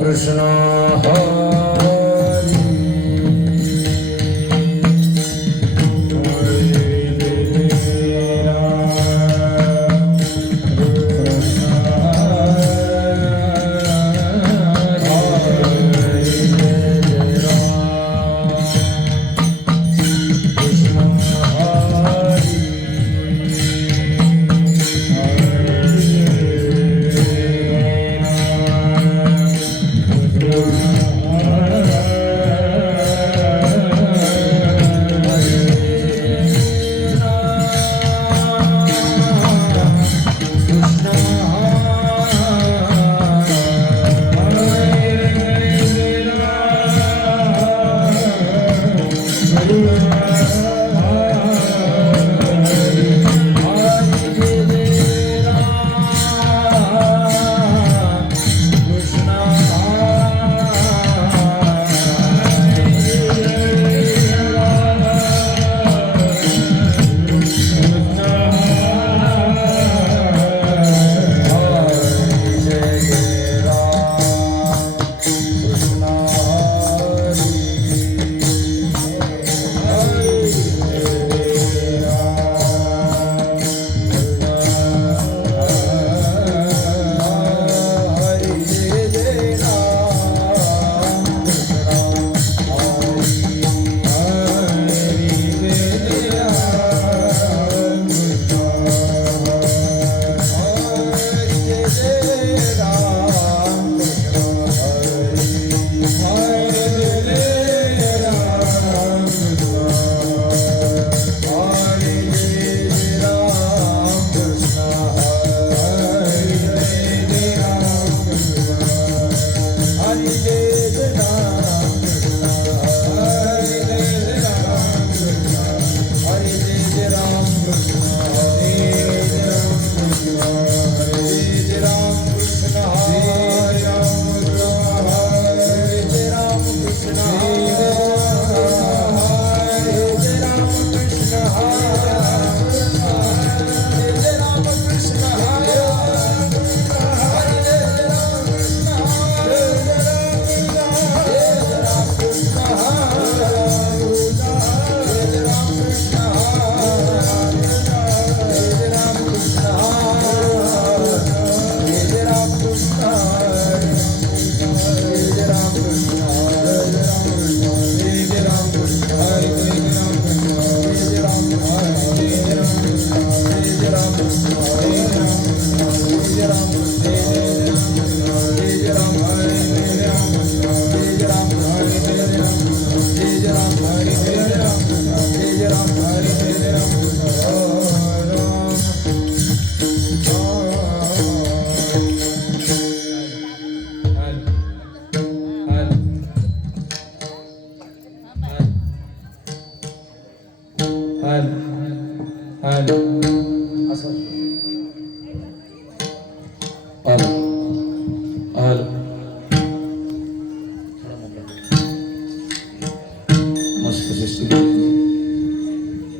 कृष्ण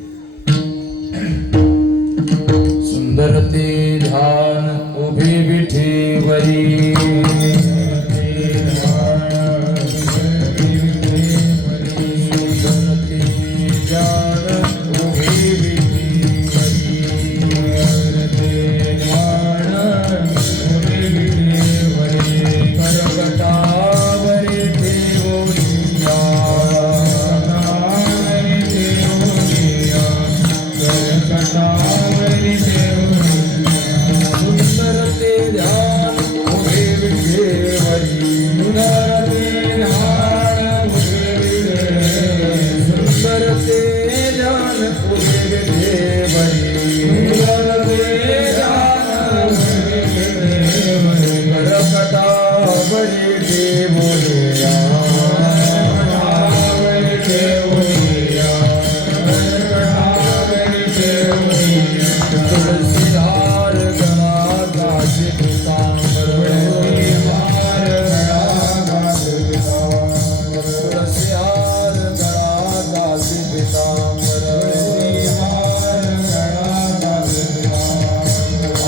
हरी सुंदर ते ध्यान उभे विठेवरी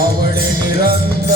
आवडे निरंतर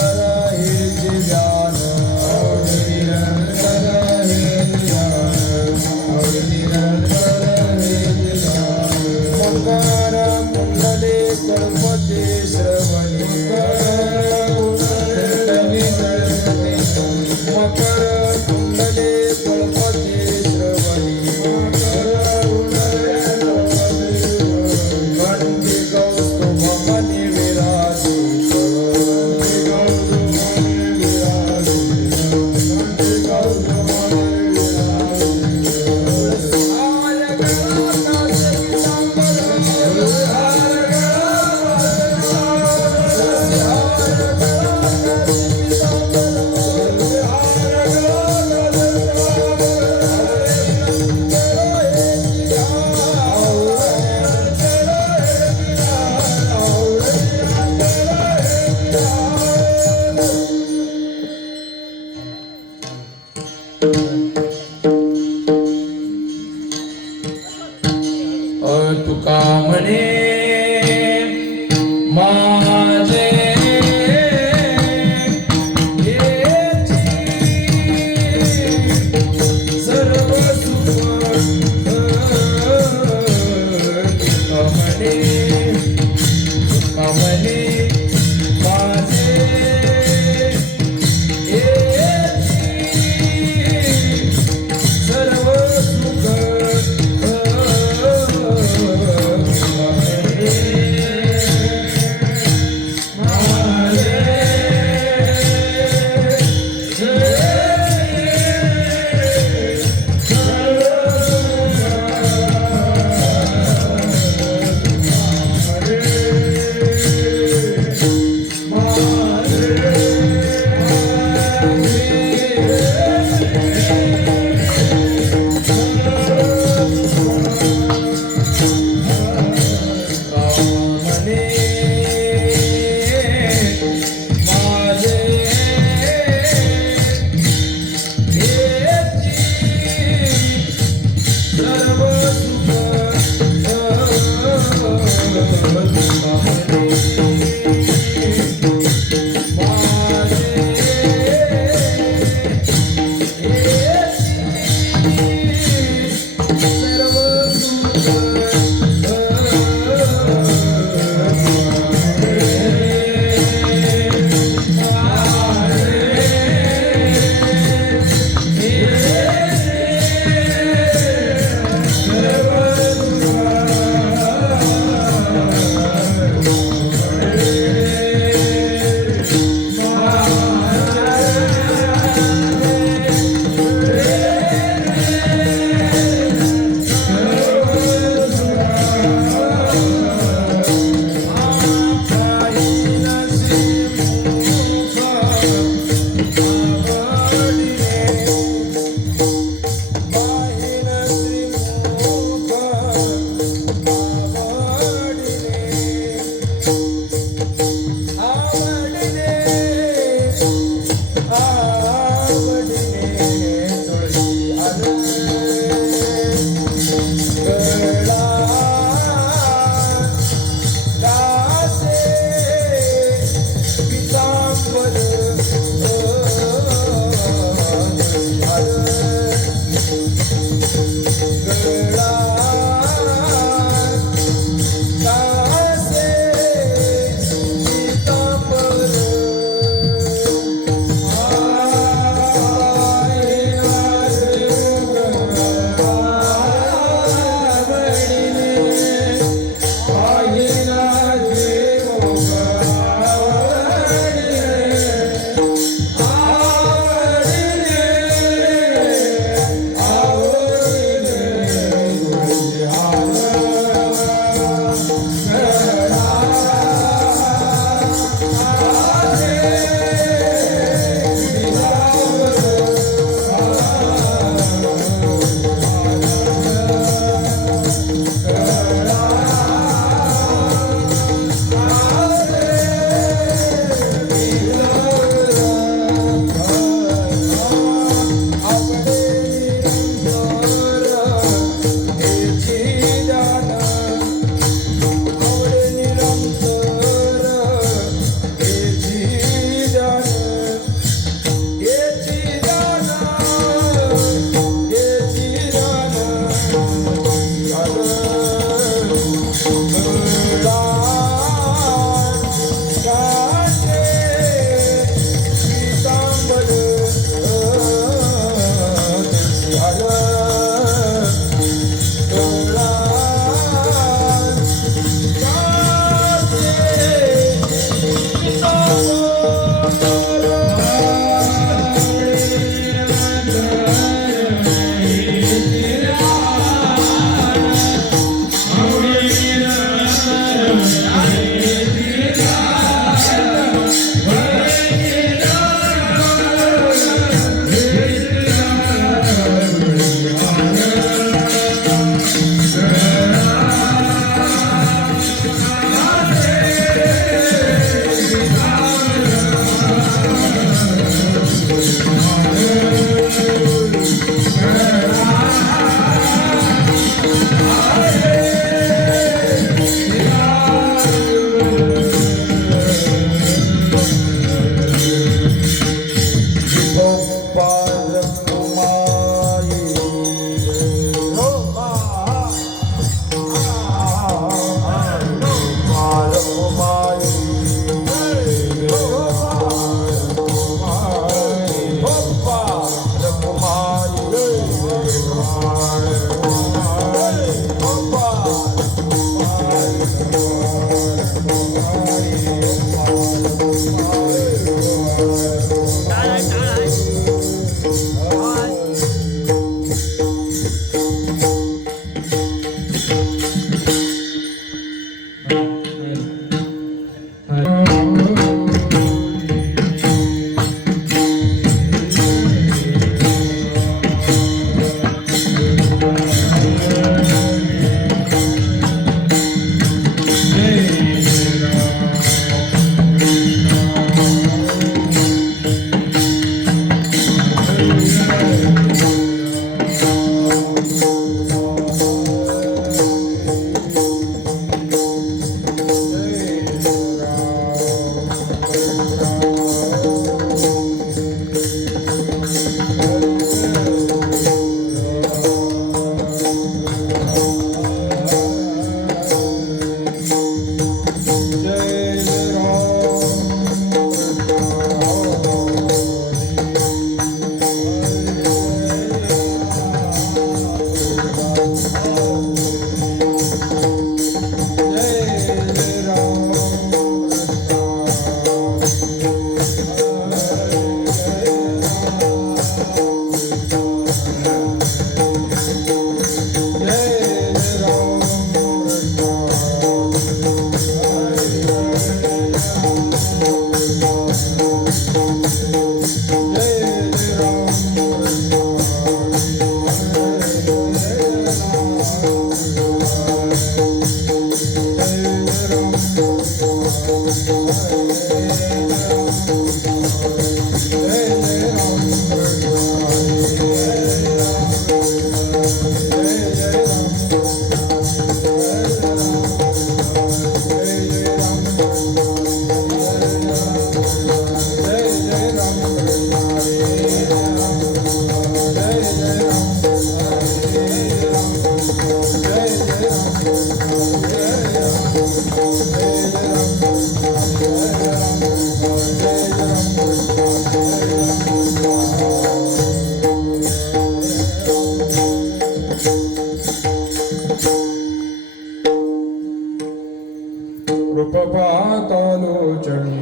रूप पाहतालोचनी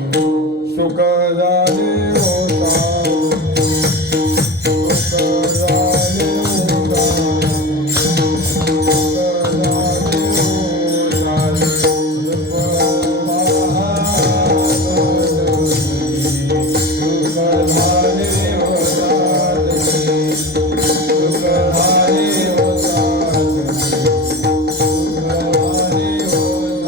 सुख झाले होता सुख झाले होता सुख झाले होता रूप पाहतालोचनी सुख झाले होता सुख झाले होता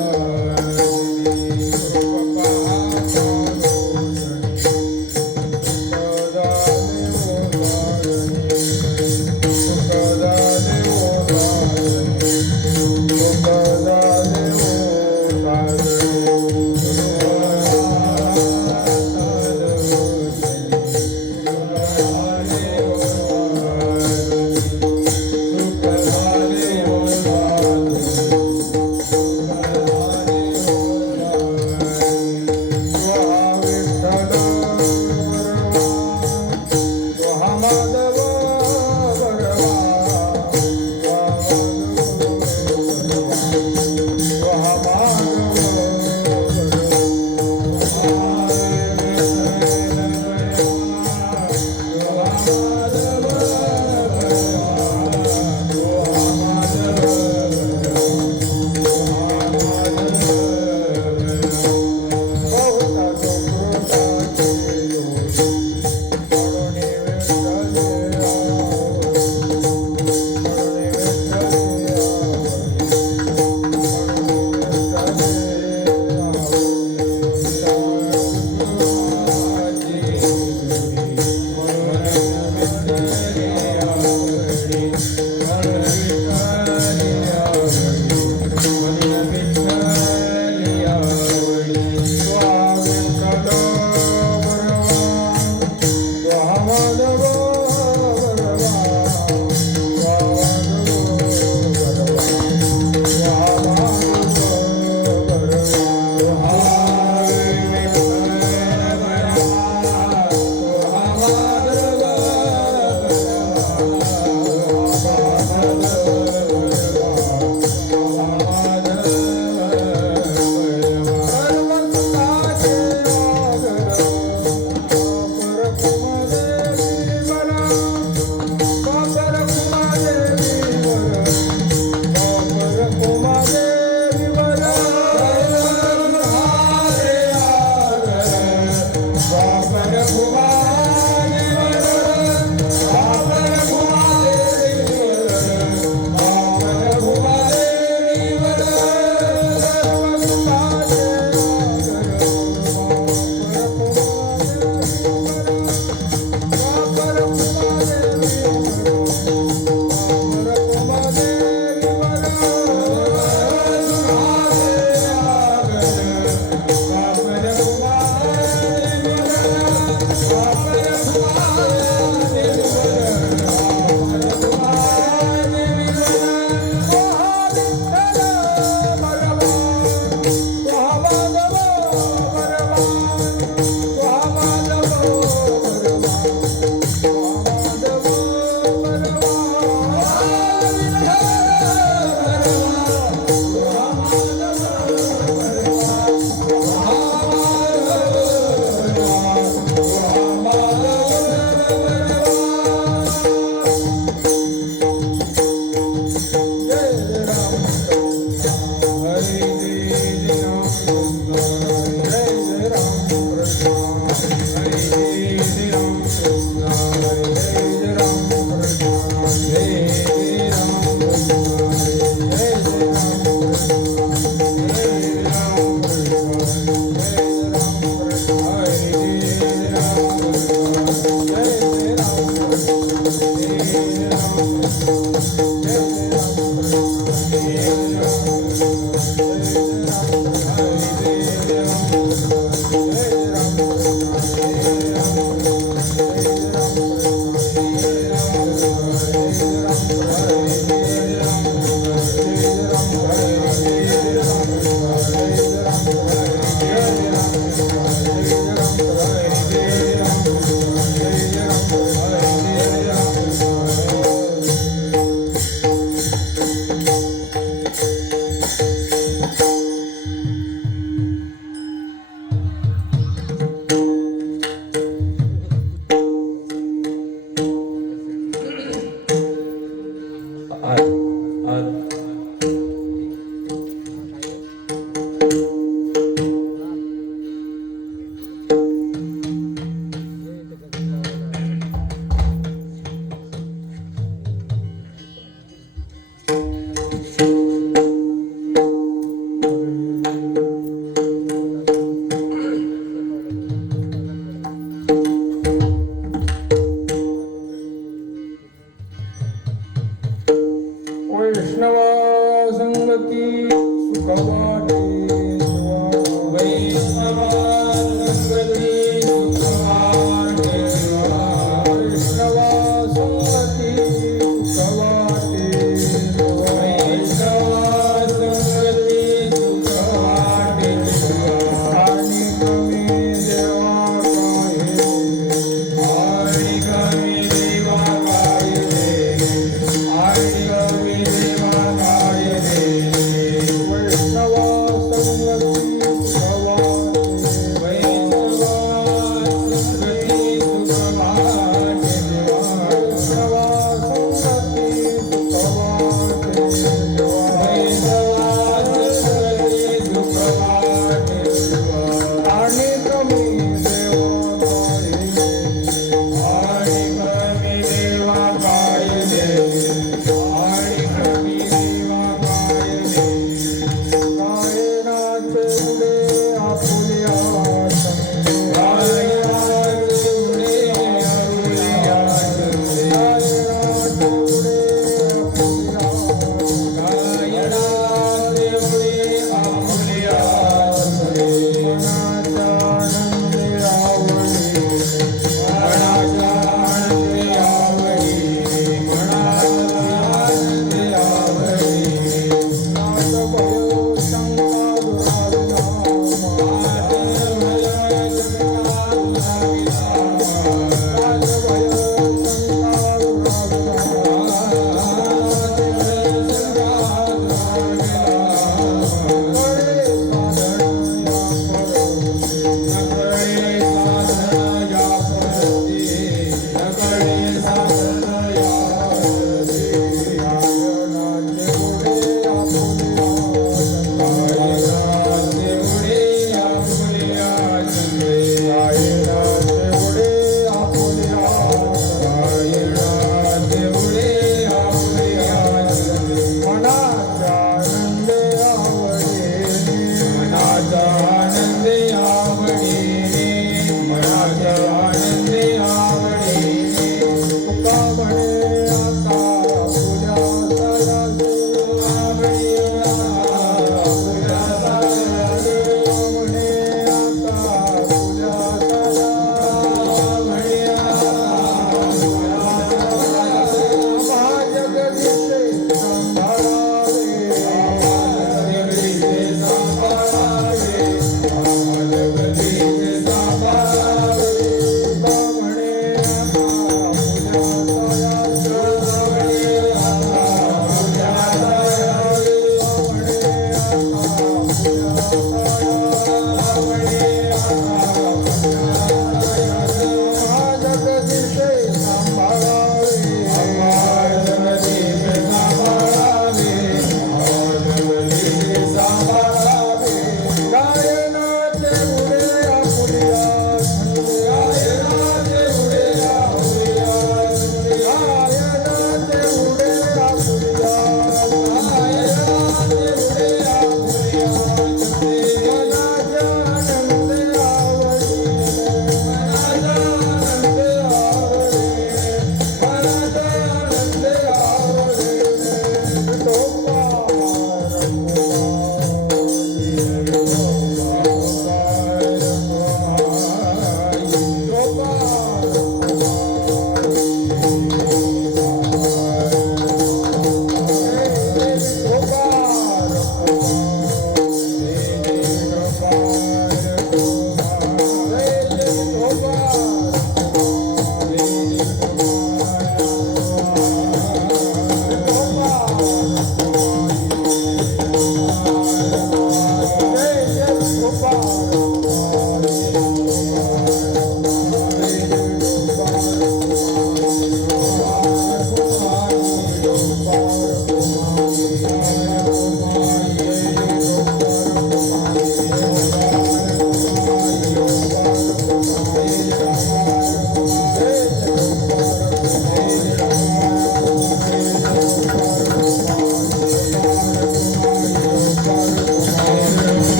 Hare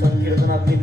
संकीर्तनातली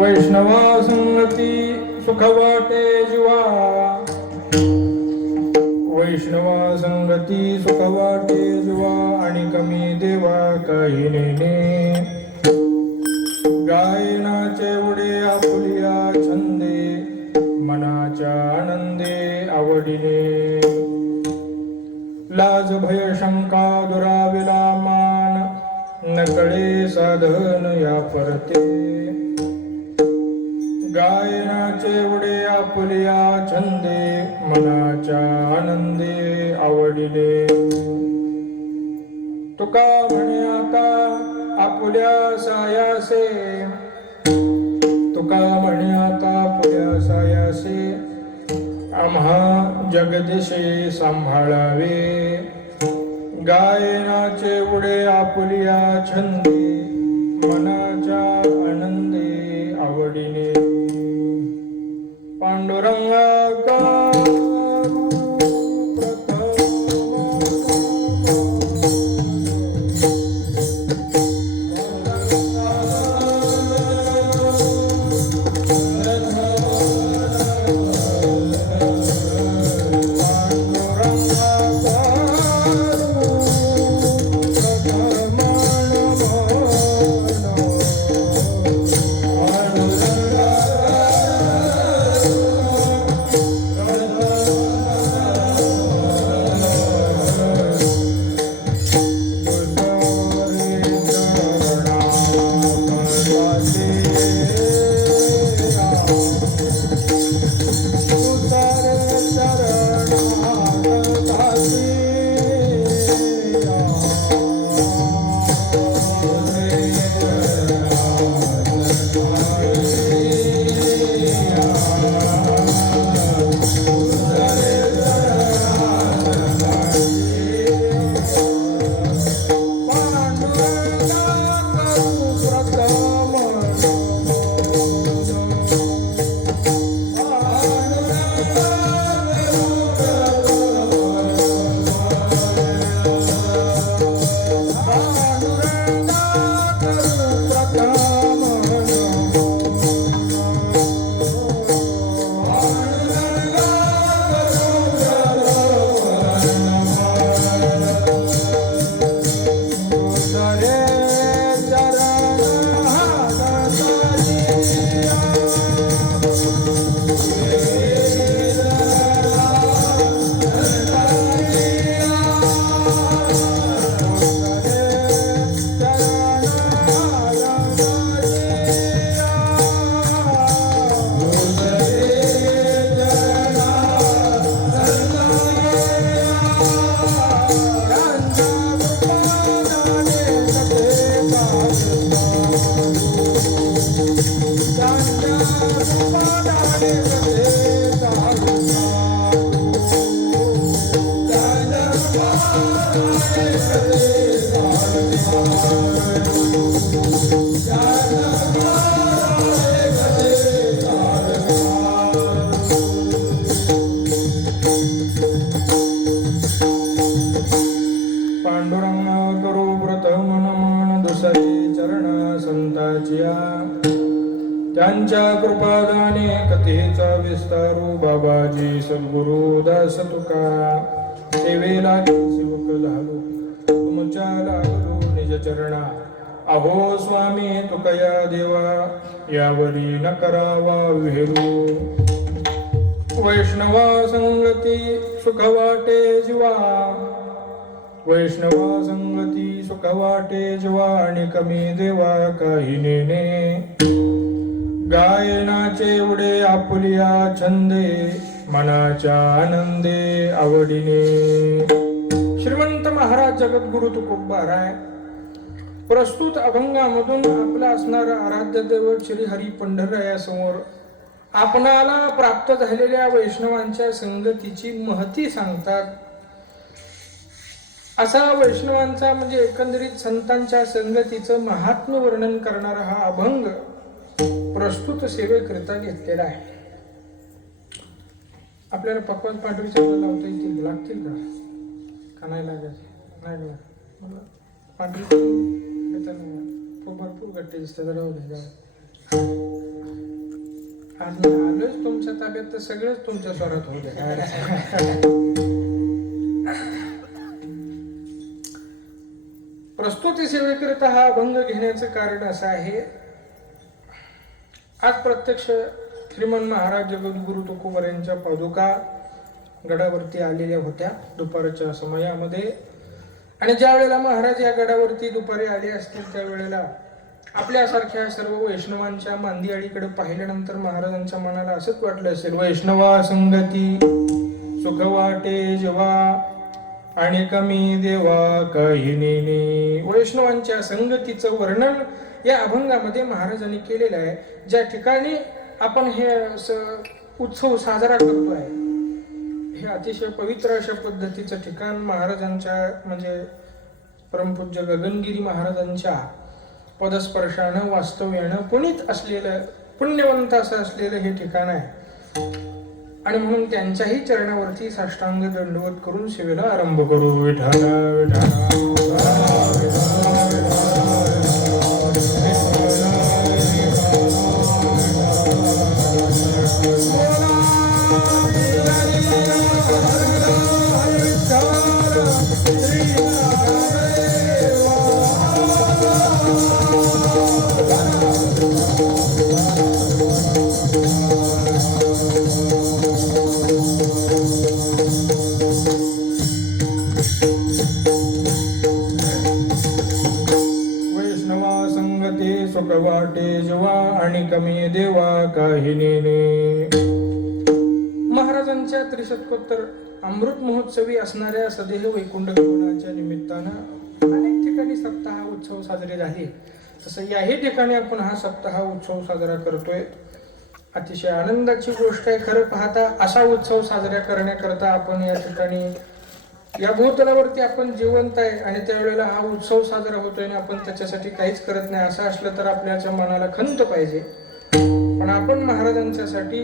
वैष्णवा संगती सुख वाटे जीवा वैष्णवा संगती सुख वाटे जीवा आणि कमी देवा काही नेने गायनाचे उडे आपुलिया छंदे मनाच्या आनंदे आवडीने लाज भय शंका दुराविला मान नकळे साधन या परते गायनाचे उडे आपुलिया छंदे मनाच्या आनंदे आवडिले तुका म्हणे आता आपुल्या सायासे तुका म्हणे आता आपुल्या सायासे आम्हा जगदिशे सांभाळावे गायनाचे उडे आपुलिया छंदे मनाच्या आनंदे आवडीने पांडुरंगा पांडुरंग करू व्रत मन दुसरे चरण संताचिया त्यांच्या कृपादाने कथेचा विस्तारू बाबाजी सद्गुरु दास तुका सेवेला सेवक झालो तुमच्या लागलो निज चरणा अहो स्वामी तुकया देवा यावरी न करावा विहेरू वैष्णवा संगती सुख वाटे जीवा वैष्णवा संगती सुख वाटे जीवा आणि कमी देवा काही नेने गायनाचे उडे आपुलिया छंदे मनाच्या आनंदे आवडीने श्रीमंत महाराज जगद्गुरु तुकोबाराय प्रस्तुत अभंगामधून आपला असणारा आराध्य दैवत श्री हरी पंढररायासमोर आपणाला प्राप्त झालेल्या वैष्णवांच्या संगतीची महती सांगतात. असा वैष्णवांचा म्हणजे एकंदरीत संतांच्या संगतीचं महात्म्य वर्णन करणारा हा अभंग प्रस्तुत सेवेकरिता घेतलेला आहे. आपल्याला पक्वान पांढरीच्या लावता येतील लागतील का नाही लागत नाही लागत पांढरी भरपूर गट्टे दिसतात राहू द्या. आलोच तुमच्या ताब्यात तर सगळंच तुमच्या स्वरात होऊ द्या. प्रस्तुती सेवेकरिता हा अभंग घेण्याचं कारण असं आहे, आज प्रत्यक्ष श्रीमन महाराज जगद्गुरु तुकोबर यांच्या पादुका गडावरती आलेल्या होत्या दुपारच्या समयामध्ये. आणि ज्या वेळेला महाराज या गडावरती दुपारी आले असतील त्यावेळेला आपल्यासारख्या सर्व वैष्णवांच्या मांदियाळीकडे पाहिल्यानंतर महाराजांच्या मनाला असंच वाटलं असेल, वैष्णवा संगती सुख वाटे जेव्हा आणि कमी देवा काही नेने. वैष्णवांच्या संगतीचं वर्णन या अभंगामध्ये महाराजांनी केलेलं आहे. ज्या ठिकाणी आपण हे उत्सव साजरा करतोय हे अतिशय पवित्र अशा पद्धतीचं ठिकाण महाराजांच्या म्हणजे परमपूज्य गगनगिरी महाराजांच्या पदस्पर्शानं वास्तव्यानं पुनीत असलेलं पुण्यवंत असं असलेलं हे ठिकाण आहे. आणि म्हणून त्यांच्याही चरणावरती साष्टांग दंडवत करून सेवेला आरंभ करू. विठाला वाटे जेव्हा आणि कमी देवा काही नेने. महाराजांच्या त्रिशतकोत्तर अमृत महोत्सवी असणाऱ्या सदेह वैकुंठ गमनाच्या निमित्तानं अनेक ठिकाणी सप्ताह उत्सव साजरे झाले. तसं याही ठिकाणी आपण हा सप्ताह उत्सव साजरा करतोय. अतिशय आनंदाची गोष्ट आहे. खरं पाहता असा उत्सव साजरा करण्याकरता आपण या ठिकाणी या भूतलावरती आपण जिवंत आहे आणि त्यावेळेला हा उत्सव साजरा होतोय आणि आपण त्याच्यासाठी काहीच करत नाही असं असलं तर आपल्याच्या मनाला खंत पाहिजे. पण आपण महाराजांच्यासाठी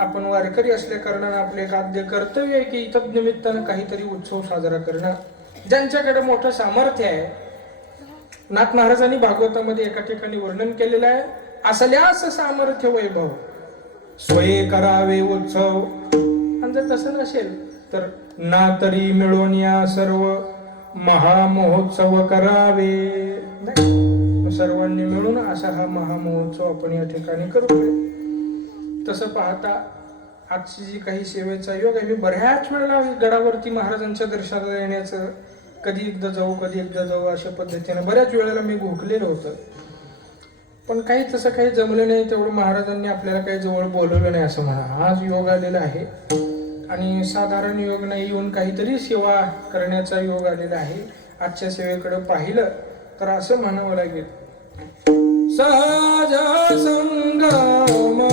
आपण वारकरी असल्या कारणानं आपले आद्य कर्तव्य आहे की इतर निमित्तानं काहीतरी उत्सव साजरा करणं. ज्यांच्याकडे मोठं सामर्थ्य आहे, नाथ महाराजांनी भागवतामध्ये एका ठिकाणी वर्णन केलेलं आहे, असल्यास सामर्थ्य वैभव स्वये करावे उत्सव. आणि जर तसं नसेल तर ना तरी मिळून या सर्व महामहोत्सव करावे. सर्वांनी मिळून असा हा महामहोत्सव आपण या ठिकाणी करतोय. तसं पाहता आजची जी काही सेवेचा योग आहे, मी बऱ्याच वेळेला गडावरती महाराजांच्या दर्शनाला येण्याचं कधी एकदा जाऊ अशा पद्धतीने बऱ्याच वेळेला मी घोकलेलं होतं. पण काही तसं काही जमलं नाही. तेवढं महाराजांनी आपल्याला काही जवळ बोलवलं नाही असं म्हणा. आज योग आलेला आहे आणि साधारण योग नाही, येऊन काहीतरी सेवा करण्याचा योग आलेला आहे. आजच्या सेवेकडे पाहिलं तर असं म्हणावं लागेल, सहज संगम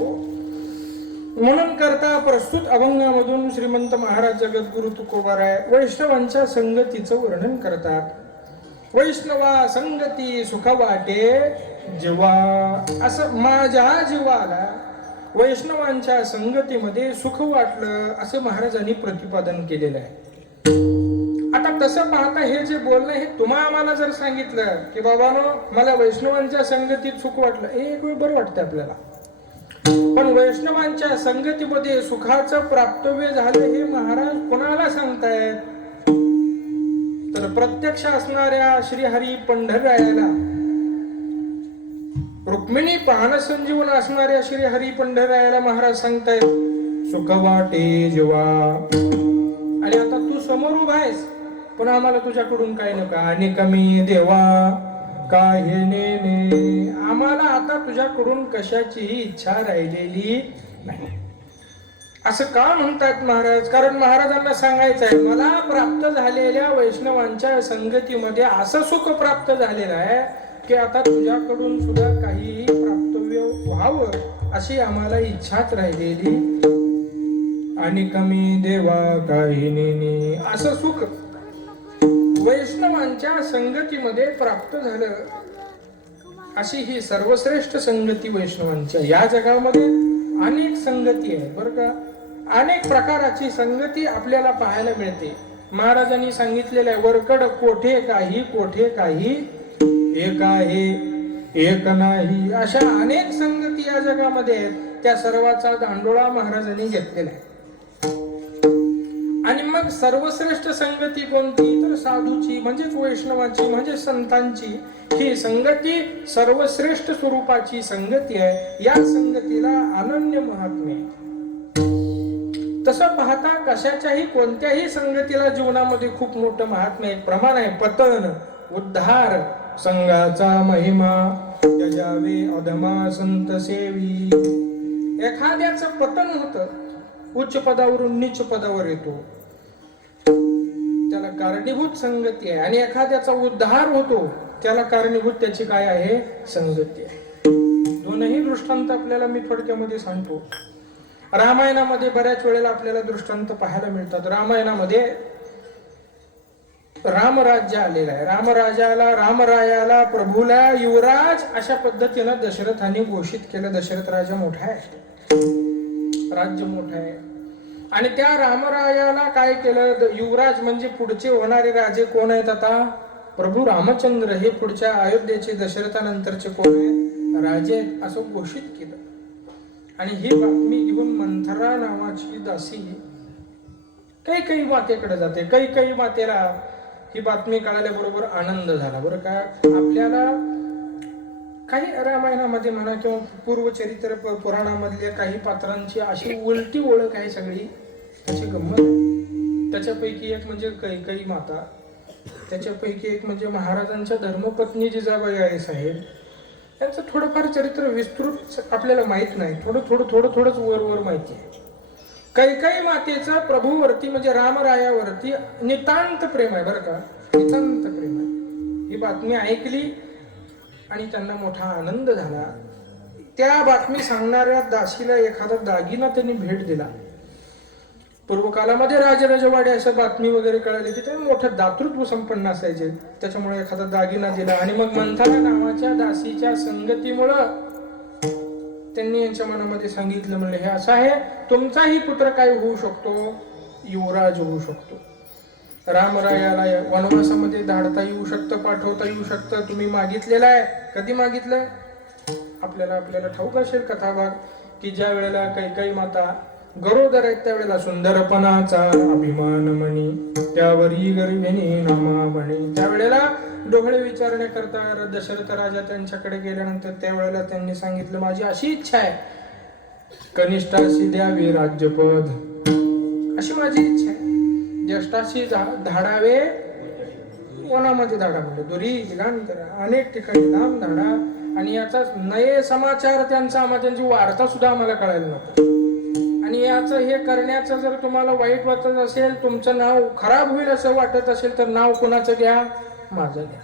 नको. म्हणून करता प्रस्तुत अभंगामधून श्रीमंत महाराज जगद्गुरु तुकोबाराय वैष्णवांच्या संगतीचं वर्णन करतात. वैष्णवा संगती सुख वाटे जीवा, असं माझ्या जीवाला वैष्णवांच्या संगतीमध्ये सुख वाटलं असं महाराजांनी प्रतिपादन केलेलं आहे. आता तसं पाहता हे जे बोलणं हे तुम्हा आम्हाला जर सांगितलं की बाबानो मला वैष्णवांच्या संगतीत सुख वाटलं, एक वेळ बरं वाटतं आपल्याला. पण वैष्णवांच्या संगतीमध्ये सुखाचं प्राप्तव्य झालं हे महाराज कोणाला सांगतायत? तर प्रत्यक्ष असणाऱ्या श्रीहरी पंढररायाला, रुक्मिणी पाहन संजीवन असणाऱ्या श्रीहरी पंढररायाला महाराज सांगतायत सुख वाटे जेव्हा. आणि आता तू समोर उभा आहेस पण आम्हाला तुझ्याकडून काय नका आणि कमी देवा काय नेने, आम्हाला आता तुझ्याकडून कशाचीही इच्छा राहिलेली नाही. असं का म्हणतात महाराज? कारण महाराजांना सांगायचं आहे मला प्राप्त झालेल्या वैष्णवांच्या संगतीमध्ये असं सुख प्राप्त झालेलं आहे की आता तुझ्याकडून सुद्धा काहीही प्राप्तव्य व्हावं अशी आम्हाला इच्छाच राहिलेली आणि कमी देवा काही नेने, असं सुख वैष्णवांच्या संगतीमध्ये प्राप्त झालं. अशी ही सर्वश्रेष्ठ संगती वैष्णवांच्या. या जगामध्ये अनेक संगती आहे बरं का, अनेक प्रकाराची संगती आपल्याला पाहायला मिळते. महाराजांनी सांगितलेलं आहे वरकड कोठे काही एक आहे एक नाही, अशा अनेक संगती या जगामध्ये आहेत. त्या सर्वाचा दांडोळा महाराजांनी घेतलेला आहे. आणि मग सर्वश्रेष्ठ संगती कोणती? तर साधूची म्हणजेच वैष्णवाची म्हणजे संतांची ही संगती सर्वश्रेष्ठ स्वरूपाची संगती आहे. या संगतीला अनन्य महात्म्य आहे. तसं पाहता कशाच्याही कोणत्याही संगतीला जीवनामध्ये खूप मोठं महात्म्य आहे, प्रमाण आहे. पतन उद्धार संघाचा महिमा त्याजावे अधमा संत सेवी. एखाद्याचं पतन होतं, उच्च पदावरून नीच पदावर येतो, त्याला कारणीभूत संगती आहे. आणि एखाद्याचा उद्धार होतो त्याला कारणीभूत त्याची काय आहे? संगती आहे. दोनही दृष्टांत आपल्याला मी थोडक्यामध्ये सांगतो. रामायणामध्ये बऱ्याच वेळेला आपल्याला दृष्टांत पाहायला मिळतात. रामायणामध्ये रामराज्य आलेलं आहे. रामरायाला प्रभूला युवराज अशा पद्धतीनं दशरथाने घोषित केलं. दशरथ राजा मोठा आहे, राज्य मोठं आहे. आणि त्या रामरायाला काय केलं? युवराज म्हणजे पुढचे होणारे राजे कोण आहेत? आता प्रभू रामचंद्र हे पुढच्या अयोध्येचे दशरथानंतरचे कोण आहेत? राजे आहेत असं घोषित केलं. आणि ही बातमी घेऊन मंथरा नावाची दासी काही मातेकडे जाते. काही मातेला ही बातमी कळाल्याबरोबर आनंद झाला बरं का. आपल्याला काही रामायणामध्ये म्हणा किंवा पूर्वचरित्र पुराणामधल्या काही पात्रांची अशी उलटी ओळख आहे सगळी, त्याची गंमत आहे. त्याच्यापैकी एक म्हणजे कैकेयी माता, त्याच्यापैकी एक म्हणजे महाराजांच्या धर्मपत्नी जिजाबाई आहे साहेब. त्यांचं थोडंफार चरित्र विस्तृत आपल्याला माहित नाही, थोडंच वर माहिती आहे. कैकेयी मातेचं प्रभूवरती म्हणजे रामरायावरती नितांत प्रेम आहे बरं का, नितांत प्रेम आहे. ही बातमी ऐकली आणि त्यांना मोठा आनंद झाला. त्या बातमी सांगणाऱ्या दासीला एखादा दागिना त्यांनी भेट दिला. पूर्वकालामध्ये राजवाडे असं बातमी वगैरे कळाली की ते मोठं दातृत्व संपन्न असायचे, त्याच्यामुळे एखादा दागिना दिला. आणि मग मंथरा नावाच्या दासीच्या संगतीमुळं त्यांनी यांच्या मनामध्ये सांगितलं, म्हणले हे असं आहे, तुमचाही पुत्र काय होऊ शकतो? युवराज होऊ शकतो. रामरायाला वनवासामध्ये धाडता येऊ शकतं, पाठवता येऊ शकतं. तुम्ही मागितलेलं आहे. कधी मागितलंय? आपल्याला ठाऊक असेल कथाभाग की ज्या वेळेला कैकेयी माता गरोदर आहेत त्यावेळेला सुंदरपणाचा अभिमान म्हणी त्यावरी गरिबीने नामा म्हणे. त्यावेळेला डोळे विचारण्याकरता दशरथ राजा त्यांच्याकडे गेल्यानंतर त्यावेळेला त्यांनी सांगितलं माझी अशी इच्छा आहे, कनिष्ठाशी द्यावे राज्यपद, अशी माझी इच्छा आहे. ज्येष्ठाशी धाडावे वनामध्ये धाडा, म्हणजे दुरी गाण करा, अनेक ठिकाणी लांब धाडा. आणि याचा नये समाचार त्यांचा त्यांची वार्ता सुद्धा आम्हाला कळायला नको. आणि याचं हे करण्याचं जर तुम्हाला वाईट वाटत असेल, तुमचं नाव खराब होईल असं वाटत असेल तर नाव कोणाचं घ्या? माझं घ्या.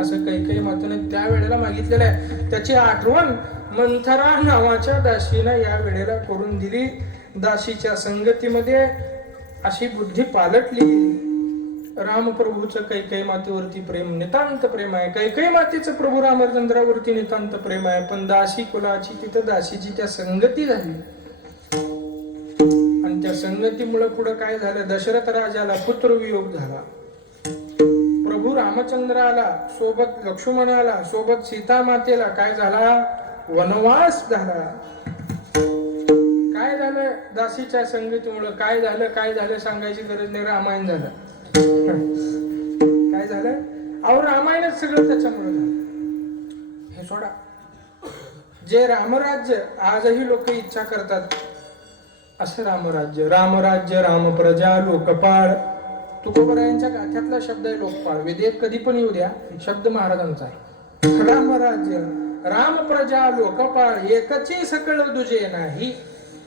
असं कैकेयी मातेने त्या वेळेला मागितलेलं आहे. त्याची आठवण मंथरा नावाच्या दासीनं या वेळेला करून दिली. दासीच्या संगतीमध्ये अशी बुद्धी पालटली. रामप्रभूचं कैकेयी मातेवरती प्रेम, नितांत प्रेम आहे. कैकेयी मातेचं प्रभू रामचंद्रावरती नितांत प्रेम आहे. पण दासी कुलाची तिथं दासीची त्या संगती झाली. आणि त्या संगतीमुळे पुढे काय झालं, दशरथ राजाला पुत्रवियोग झाला. प्रभू रामचंद्राला सोबत लक्ष्मणाला सोबत सीता मातेला काय झाला, वनवास झाला. काय झालं दासीच्या संगतीमुळे, काय झालं सांगायची गरज नाही, रामायण झालं. काय झालं, अहो रामायणच सगळं त्याच्यामुळे झालं. हे सोडा, जे रामराज्य आजही लोक इच्छा करतात असं रामराज्य, राम प्रजा लोकपाळ, तुकोबरायांच्या गाथ्यातला शब्द आहे लोकपाळ. विधेयक कधी पण येऊ द्या, शब्द महाराजांचा आहे. रामराज्य, राम प्रजा लोकपाळ, एकची सकळ दुजे नाही,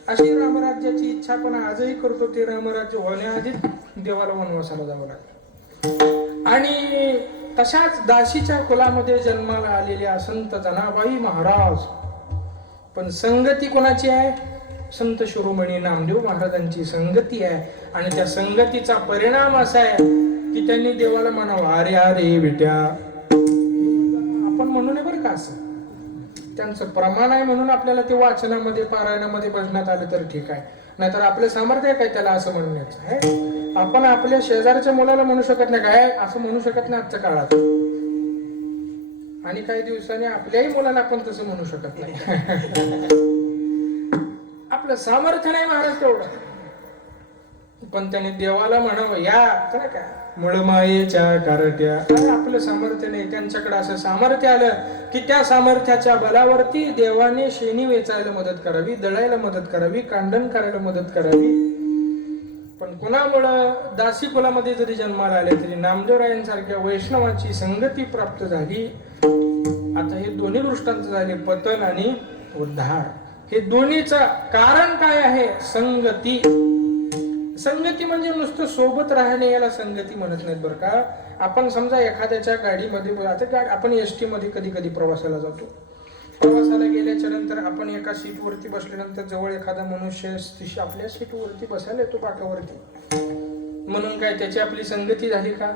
अशी रामराज्याची इच्छा पण आजही करतो. ते रामराज्य होण्याआधीच देवाला वनवासाला जावं लागतं. आणि तशाच दासीच्या कुलामध्ये जन्माला आलेल्या संत जनाबाई महाराज. पण संगती कोणाची आहे, संत शिरोमणी नामदेव महाराजांची संगती आहे. आणि त्या संगतीचा परिणाम असा आहे की त्यांनी देवाला म्हणावं, अरे अरे विट्या. आपण म्हणू नये बरं का, असं त्यांचं प्रमाण आहे म्हणून आपल्याला ते वाचनामध्ये पारायणामध्ये बसण्यात आलं तर ठीक आहे, नाहीतर आपलं सामर्थ्य आहे काय त्याला असं म्हणण्याचं आहे. आपण आपल्या शेजारच्या मुलाला म्हणू शकत नाही काय, असं म्हणू शकत नाही आजच्या काळात. आणि काही दिवसांनी आपल्याही मुलाला आपण तसं म्हणू शकत नाही. आपलं सामर्थ्य नाही महाराज तेवढं. पण त्याने देवाला म्हणावं, या तर काय मुळमायेच्या कारट्या. आपलं सामर्थ्य नाही, त्यांच्याकडे असं सामर्थ्य आलं की त्या सामर्थ्याच्या बलावरती देवाने शेणी वेचायला मदत करावी, दळायला मदत करावी, कांडण करायला मदत करावी. पण कुणामुळं दासी कुलामध्ये जरी जन्माला आले तरी नामदेवरायांसारख्या वैष्णवाची संगती प्राप्त झाली. आता हे दोन्ही दृष्टांत झाले, पतन आणि उद्धार. हे दोन्हीचं कारण काय आहे, संगती. संगती म्हणजे नुसतं सोबत राहणे याला संगती म्हणत नाहीत बरं का. आपण समजा एखाद्याच्या गाडीमध्ये, आता आपण एसटी मध्ये कधी कधी प्रवासाला जातो. प्रवासाला गेल्याच्या नंतर आपण एका सीटवरती बसल्यानंतर जवळ एखादा मनुष्य आपल्या सीटवरती बसायला येतो पाठावरती. म्हणून काय त्याची आपली संगती झाली का,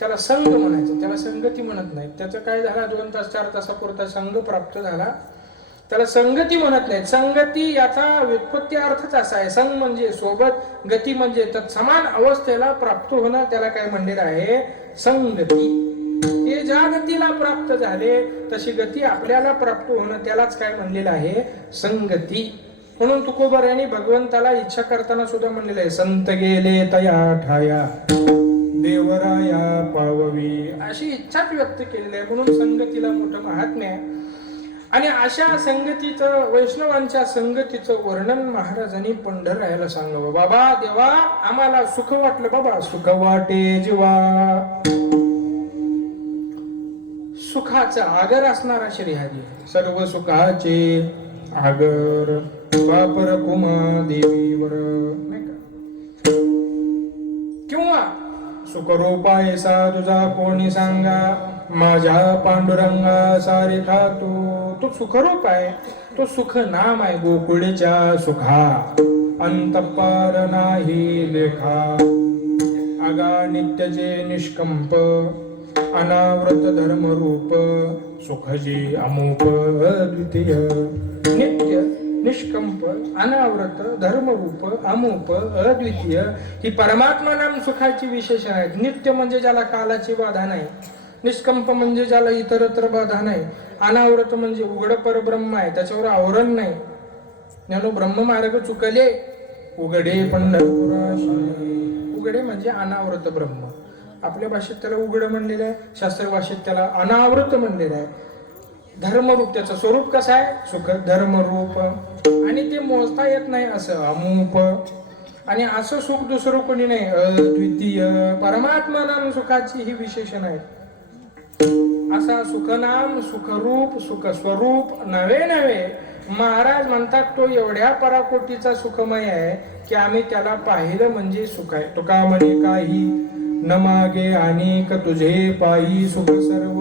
त्याला संग म्हणायचं, त्याला संगती म्हणत नाही. त्याचं काय झाला, 2 तास 4 तासापुरता संघ प्राप्त झाला, त्याला संगती म्हणत नाही. संगती याचा व्युत्पत्ती अर्थच असा आहे, संग म्हणजे सोबत, गती म्हणजे तत्समान अवस्थेला प्राप्त होणं, त्याला काय म्हणलेलं आहे, संगती. ते ज्या गतीला प्राप्त झाले तशी गती आपल्याला प्राप्त होणं, त्यालाच काय म्हणलेलं आहे, संगती. म्हणून तुकोबरायांनी भगवंताला इच्छा करताना सुद्धा म्हणलेलं आहे, संत गेले तया ठाया देवराया पाववी, अशी इच्छा व्यक्त केलेली आहे. म्हणून संगतीला मोठं महात्म्य आहे. आणि अशा संगतीचं, वैष्णवांच्या संगतीचं वर्णन महाराजांनी पंढररायाला सांगावं. बाबा देवा, आम्हाला सुख वाटलं बाबा, सुख वाटे जीवा. सुखाचा आगर असणारा श्रीहरी, सर्व सुखाचे आगर वापर कुमा देवीवर, नाही का. किंवा सुखरूपाय सा तुझा कोणी सांगा, माझ्या पांडुरंगा सारे ठातो. तो सुखरूप आहे, तो सुख नाम आहे. गोकुळच्या सुखा अंतपार नाही लेखा, आगा नित्यचे निष्कंप अनावृत धर्मरूप, सुखजी अमूप अद्वितीय. नित्य निष्कंप अनावृत धर्मरूप अमूप अद्वितीय ही परमात्मा नाम सुखाची विशेषण आहेत. नित्य म्हणजे ज्याला कालाची बाधा नाही, निष्कंप म्हणजे ज्याला इतरत्र बाधा नाही, अनावृत म्हणजे उघड परब्रह्म आहे, त्याच्यावर आवरण नाही. ज्ञानो ब्रह्म मार्ग चुकले उघडे पंढरपुराशी. उघडे म्हणजे अनावृत ब्रह्म. आपल्या भाषेत त्याला उघड म्हणलेलं आहे, शास्त्र भाषेत त्याला अनावृत म्हणलेलं आहे. धर्मरूप, त्याचं स्वरूप कसं आहे, सुख धर्मरूप. आणि ते मोजता येत नाही असं अमूप. आणि असं सुख दुसरं कोणी नाही, अद्वितीय. परमात्मा नाम सुखाची ही विशेषण आहे. असा सुखनाम, सुखरूप, सुख स्वरूप नवे नवे महाराज म्हणतात. तो एवढ्या पराकोटीचा सुखमय आहे की आम्ही त्याला पाहिलं म्हणजे सुख आहे. तुका म्हणे काही न मागे अनेक तुझे पायी सुख सर्व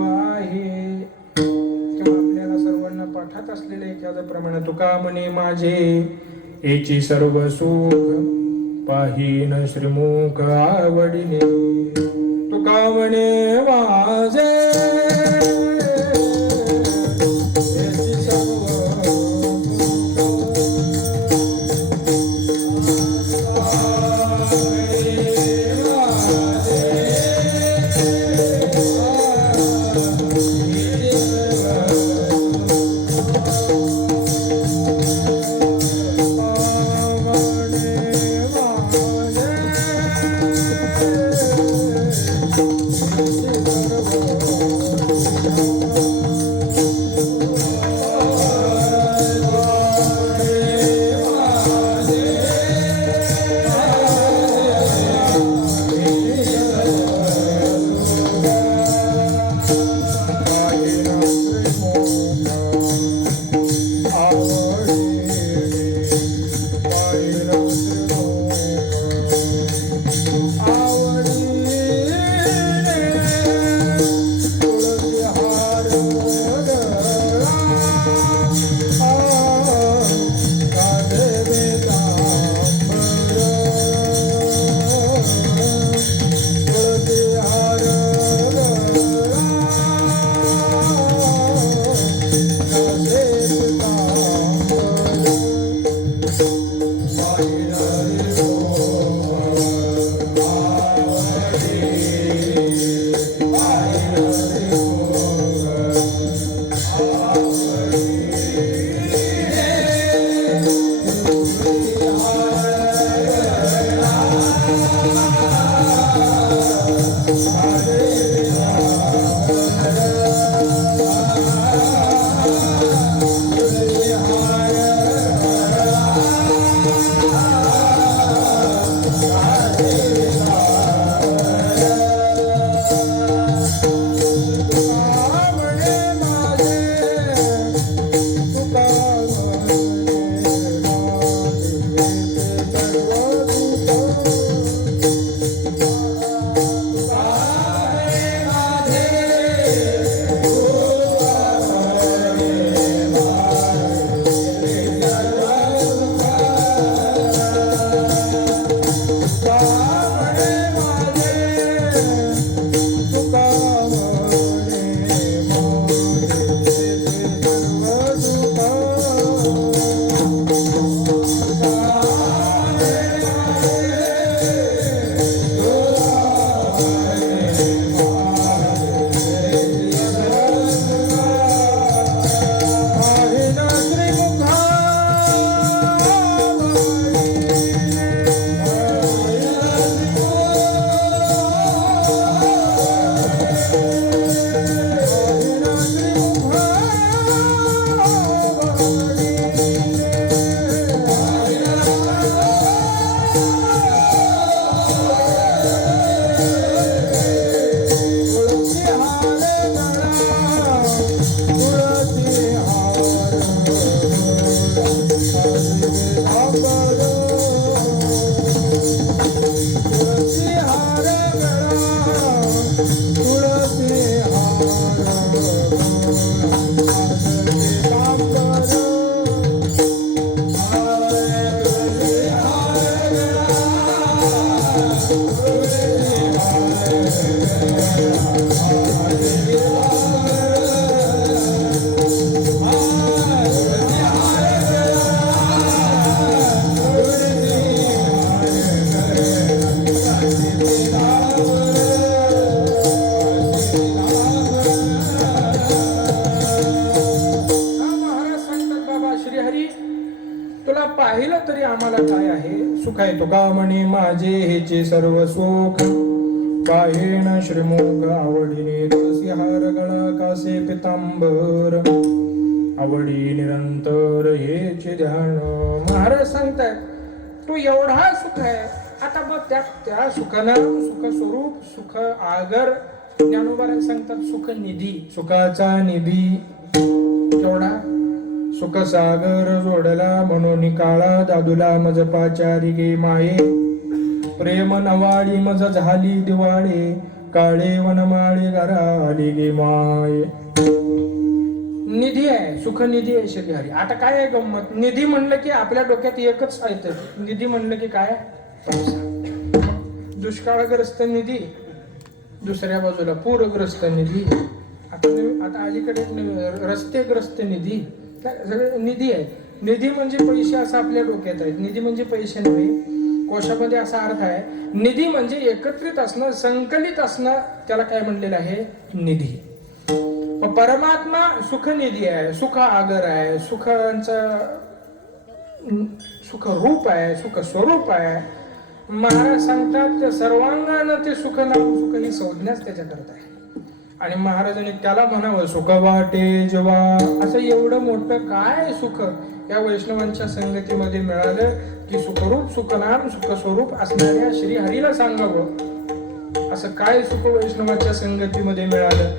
पाहत असलेले एक याप्रमाणे तुका म्हणे माझे हेची सर्व सुख पाहीन श्रीमुख आवडीने तुका म्हणे माझे हेची सर्व तुला पाहिलं तरी आम्हाला काय आहे सुख आहे तुका म्हणे माझे हेचे सर्व सुख पाहेन श्रीमुख आवडीने तुळसी हार गळा कासे पितांबर आवडी निरंतर हेचे ध्यान. महाराज सांगताय तू एवढा सुख आहे आता मग त्या सुखाला सुख स्वरूप सुख आगर ज्ञानोबा सांगतात सुख निधी सुखाचा निधी एवढा सुख सागर जोडला म्हणून काळा दादूला मज पाचारी गे माये प्रेम नवाळी मज झाली दिवाळे काळे वनमाळे घरा आली गे माये. निधी आहे, सुखनिधी आहे श्रीहरी. आता काय आहे गंमत, निधी म्हणलं की आपल्या डोक्यात एकच आहे, निधी म्हणलं की काय, पैसा. दुष्काळग्रस्त निधी, दुसऱ्या बाजूला पूरग्रस्त निधी, आता अलीकडे रस्तेग्रस्त निधी, सगळे निधी आहे. निधी म्हणजे पैसे असं आपल्या डोक्यात आहे. निधी म्हणजे पैसे नव्हे, कोशामध्ये असा अर्थ आहे. निधी म्हणजे एकत्रित असणं, संकलित असणं, त्याला काय म्हणलेलं आहे, निधी. परमात्मा सुखनिधी आहे, सुख आगर आहे, सुखांचं सुख रूप आहे, सुख स्वरूप आहे. महाराज सांगतात सर्वांगानं ते सुख नाम सुख ही संज्ञाच त्याच्याकरता आहे. आणि महाराजांनी त्याला म्हणावं सुख वाटे जेव्हा, असं एवढं मोठं काय सुख या वैष्णवांच्या संगतीमध्ये मिळालं की सुखरूप सुखनाम सुख स्वरूप असणाऱ्या श्रीहरीला सांगावं असं काय सुख वैष्णवाच्या संगतीमध्ये मिळालं.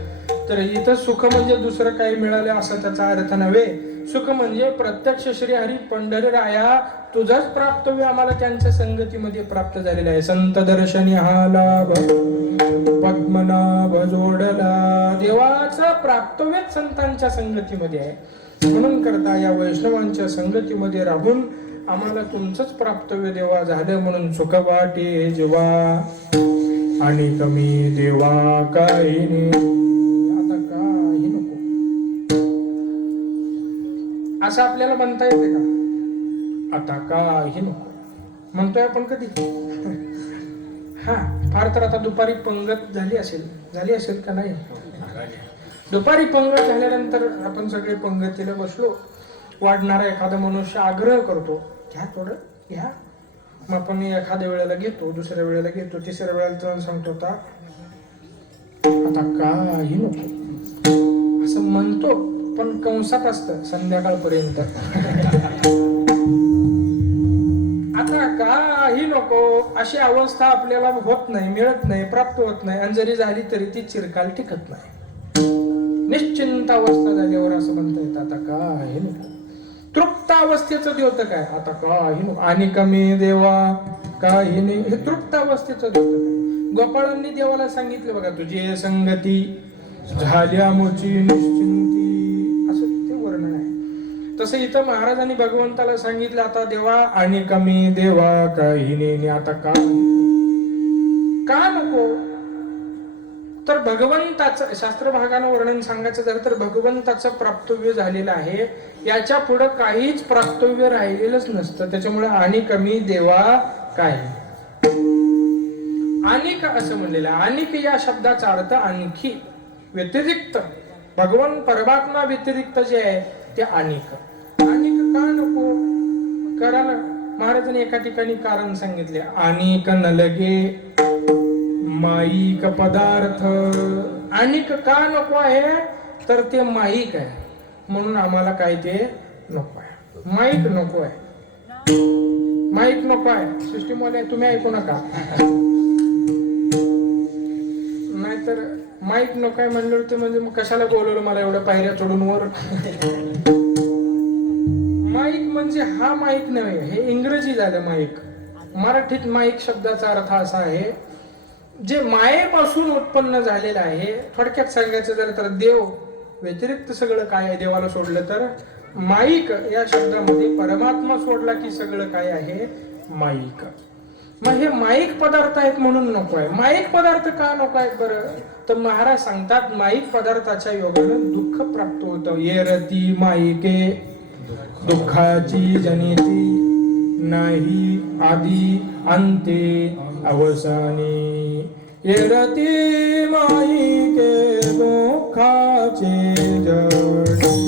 तर इथं सुख म्हणजे दुसरं काही मिळालं असं त्याचा अर्थ नव्हे. सुख म्हणजे प्रत्यक्ष श्रीहरी पंढरीराया तुझंच प्राप्तव्य आम्हाला त्यांच्या संगतीमध्ये प्राप्त झालेलं आहे. संत दर्शनी हा लाभ पद्मनाभ जोडला, देवाचं प्राप्तव्यच संतांच्या संगतीमध्ये आहे. म्हणून करता या वैष्णवांच्या संगतीमध्ये राहून आम्हाला तुमचंच प्राप्तव्य देवा झालं. म्हणून सुख वाटे जेव्हा आणि कमी देवा काही आता काही नको असं आपल्याला म्हणता येते का, आता काही नको म्हणतोय आपण कधी. हा फार तर आता दुपारी पंगत झाली असेल का नाही. दुपारी पंगत झाल्यानंतर आपण सगळे पंगतीला बसलो. वाढणारा एखादा मनुष्य आग्रह करतो घ्या थोडं घ्या. मग आपण एखाद्या वेळेला घेतो, दुसऱ्या वेळेला घेतो, तिसऱ्या वेळेला तर सांगतो आता काही नको असं म्हणतो, पण कंसात असतं संध्याकाळपर्यंत. आता काही नको अशी अवस्था आपल्याला होत नाही, मिळत नाही, प्राप्त होत नाही. आणि जरी झाली तरी ती चिरकाल टिकत नाही. निश्चिंत अवस्था झाल्यावर असं म्हणता येतं आता काही नको. तृप्त अवस्थेचं देवत काय, आता काही नको. आणि कमी देवा काही नाही, हे तृप्त अवस्थेचं देवत काय. गोपाळांनी देवाला सांगितलं बघा तुझी संगती झाल्या मुची निश्चिंती, असं ते वर्णन आहे. तसं इथं महाराजांनी भगवंताला सांगितलं आता देवा आणि कमी देवा काही नाही, आता का नको. तर भगवंताचं शास्त्र भागानं वर्णन सांगायचं झालं तर भगवंताचं प्राप्तव्य झालेलं आहे. याच्या पुढं काहीच प्राप्तव्य राहिलेलंच नसतं. त्याच्यामुळे आणि कमी देवा काय, आणिक असं म्हणलेलं आहे. आणिक या शब्दाचा अर्थ आणखी, व्यतिरिक्त, भगवान परमात्मा व्यतिरिक्त जे आहे ते आणिक. आणिक का नको, कारण महाराजांनी एका ठिकाणी कारण सांगितले. आणिक न लगे माईक पदार्थ. आणिक का नको आहे तर ते माईक आहे, म्हणून आम्हाला काय ते नको आहे. माईक नको आहे, माईक नको आहे. सिस्टीम वाले तुम्ही ऐकू नका, नाहीतर माईक नको आहे म्हणलं ते म्हणजे मग कशाला बोलवलं मला एवढ्या पायऱ्या चढून वर. माईक म्हणजे हा माईक नव्हे, हे इंग्रजी झालं माईक. मराठीत माईक शब्दाचा अर्थ असा आहे जे मायेपासून उत्पन्न झालेलं आहे. थोडक्यात सांगायचं झालं तर देव व्यतिरिक्त सगळं काय आहे देवाला सोडलं तर माईक या शब्दामध्ये परमात्मा सोडला की सगळं काय आहे माईक. मग हे माईक पदार्थ आहेत म्हणून नको आहे. माईक पदार्थ का नको आहेत बरं, तर महाराज सांगतात माईक पदार्थाच्या योगानं दुःख प्राप्त होतं. येरती माईके दुःखाची जनिती नाही आदी अंते अवसानी. येरती माईके दुःखाचे जनी.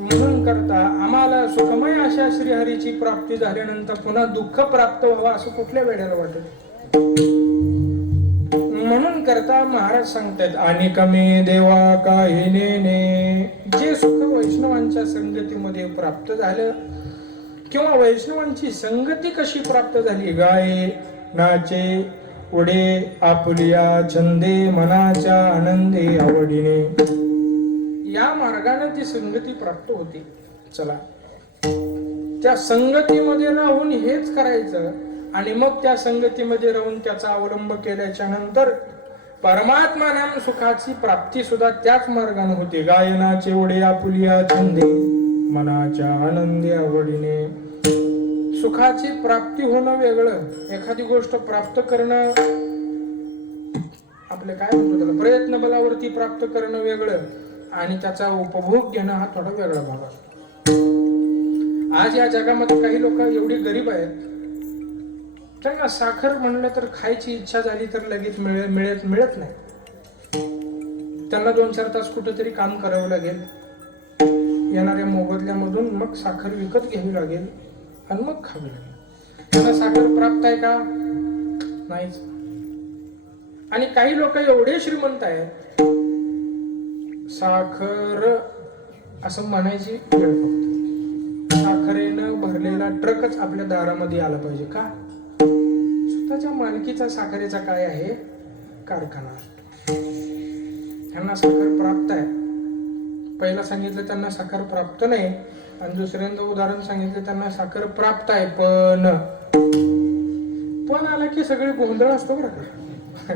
म्हणून करता आम्हाला सुखमय अशा श्रीहरीची प्राप्ती झाल्यानंतर पुन्हा दुःख प्राप्त व्हावं असं कुठल्या वेळेला वाटत. म्हणून करता महाराज सांगतात आणि कमी देवा काही नेने. जे सुख वैष्णवांच्या संगतीमध्ये प्राप्त झालं किंवा वैष्णवांची संगती कशी प्राप्त झाली. गाये नाचे उडे आपुलिया छंदे मनाच्या आनंदे आवडीने. या मार्गाने ती संगती प्राप्त होती. चला त्या संगतीमध्ये राहून हेच करायचं आणि मग त्या संगतीमध्ये राहून त्याचा अवलंब केल्याच्या नंतर परमात्मा नाम सुखाची प्राप्ती सुद्धा त्याच मार्गाने होते. गायनाचे ओढे आपुलिया छंदे मनाच्या आनंदी आवडीने. सुखाची प्राप्ती होणं वेगळं, एखादी गोष्ट प्राप्त करणं आपले काय म्हणतो त्याला प्रयत्न बलावरती प्राप्त करणं वेगळं आणि त्याचा उपभोग घेणं हा थोडा वेगळा भाग असतो. आज या जगामध्ये काही लोक एवढी गरीब आहेत, त्यांना साखर म्हणलं तर खायची इच्छा झाली तर लगेच मिळत नाही. त्यांना 2-4 तास कुठेतरी काम करावं लागेल, येणाऱ्या मोबदल्यामधून मग साखर विकत घ्यावी लागेल आणि मग खावी लागेल. त्यांना साखर प्राप्त आहे का? नाहीच. आणि काही लोक एवढे श्रीमंत आहेत, साखर असं म्हणायची वेळ फक्त साखरेनं भरलेला ट्रकच आपल्या दारामध्ये आला पाहिजे का? स्वतःच्या मालकीचा साखरेचा काय आहे? कारखाना असतो. त्यांना साखर प्राप्त आहे. पहिला सांगितलं त्यांना साखर प्राप्त नाही आणि दुसऱ्यांदा उदाहरण सांगितलं त्यांना साखर प्राप्त आहे पण आला की सगळे गोंधळ असतो बरं का.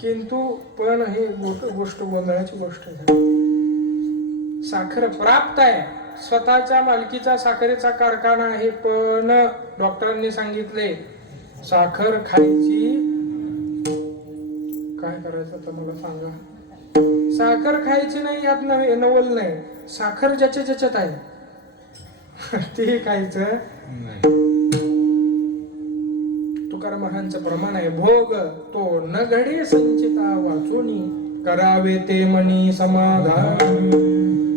किंतु पण हे गोष्ट गोंधळाची गोष्ट आहे. साखर प्राप्त आहे, स्वतःच्या मालकीचा साखरेचा कारखाना आहे, पण डॉक्टरांनी सांगितले साखर खायची. काय करायचं तर मला सांगा. साखर खायची नाही यात नवल नाही. साखर ज्याच्या ज्याच्यात आहे ते खायचं. तुकाराम महाराजांचं प्रमाण आहे, भोग तो न घडे संचिता वाचुनी करावे ते मनी समाधान.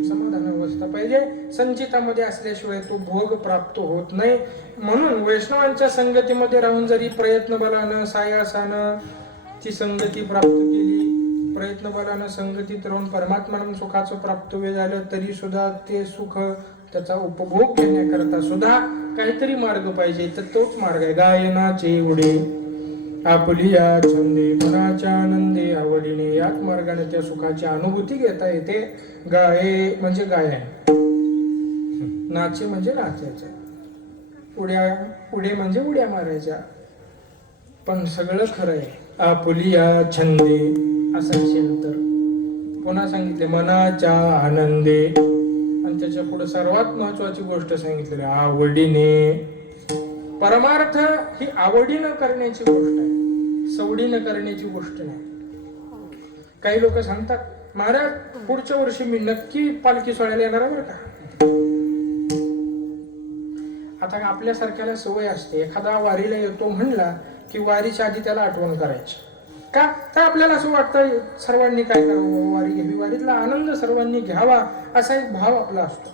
समाधान अवस्था पाहिजे, संचितामध्ये असल्याशिवाय तो भोग प्राप्त होत नाही. म्हणून वैष्णवांच्या संगतीमध्ये राहून जरी प्रयत्न बलानं सायासानं ती संगती प्राप्त केली, प्रयत्न बलानं संगतीत राहून परमात्मा सुखाचं प्राप्तव्य झालं, तरी सुद्धा ते सुख त्याचा उपभोग घेण्याकरता सुद्धा काहीतरी मार्ग पाहिजे. तर तोच मार्ग आहे गायनाचे उडे आपुलिया छंदे मनाच्या आनंदे आवडीने. याच मार्गाने त्या सुखाची अनुभूती घेता येते. गाये म्हणजे गायन, नाचे म्हणजे नाचायचं, उडे म्हणजे उड्या मारायच्या. पण सगळं खरं आहे आपुलिया छंदे असं असेल तर. पुन्हा सांगितले मनाच्या आनंदे आणि त्याच्या पुढे सर्वात महत्वाची गोष्ट सांगितलेली आवडीने. परमार्थ ही आवडीनं करण्याची गोष्ट आहे, सवडीनं करण्याची गोष्ट नाही. काही लोक सांगतात महाराज पुढच्या वर्षी मी नक्की पालखी सोहळ्याला येणार बरं का. आता आपल्यासारख्याला सवय असते, एखादा वारीला येतो म्हणला की वारीच्या आधी त्याला आठवण करायची का? तर आपल्याला असं वाटतं सर्वांनी काय करावं, वारी घ्यावी, वारीतला आनंद सर्वांनी घ्यावा असा एक भाव आपला असतो.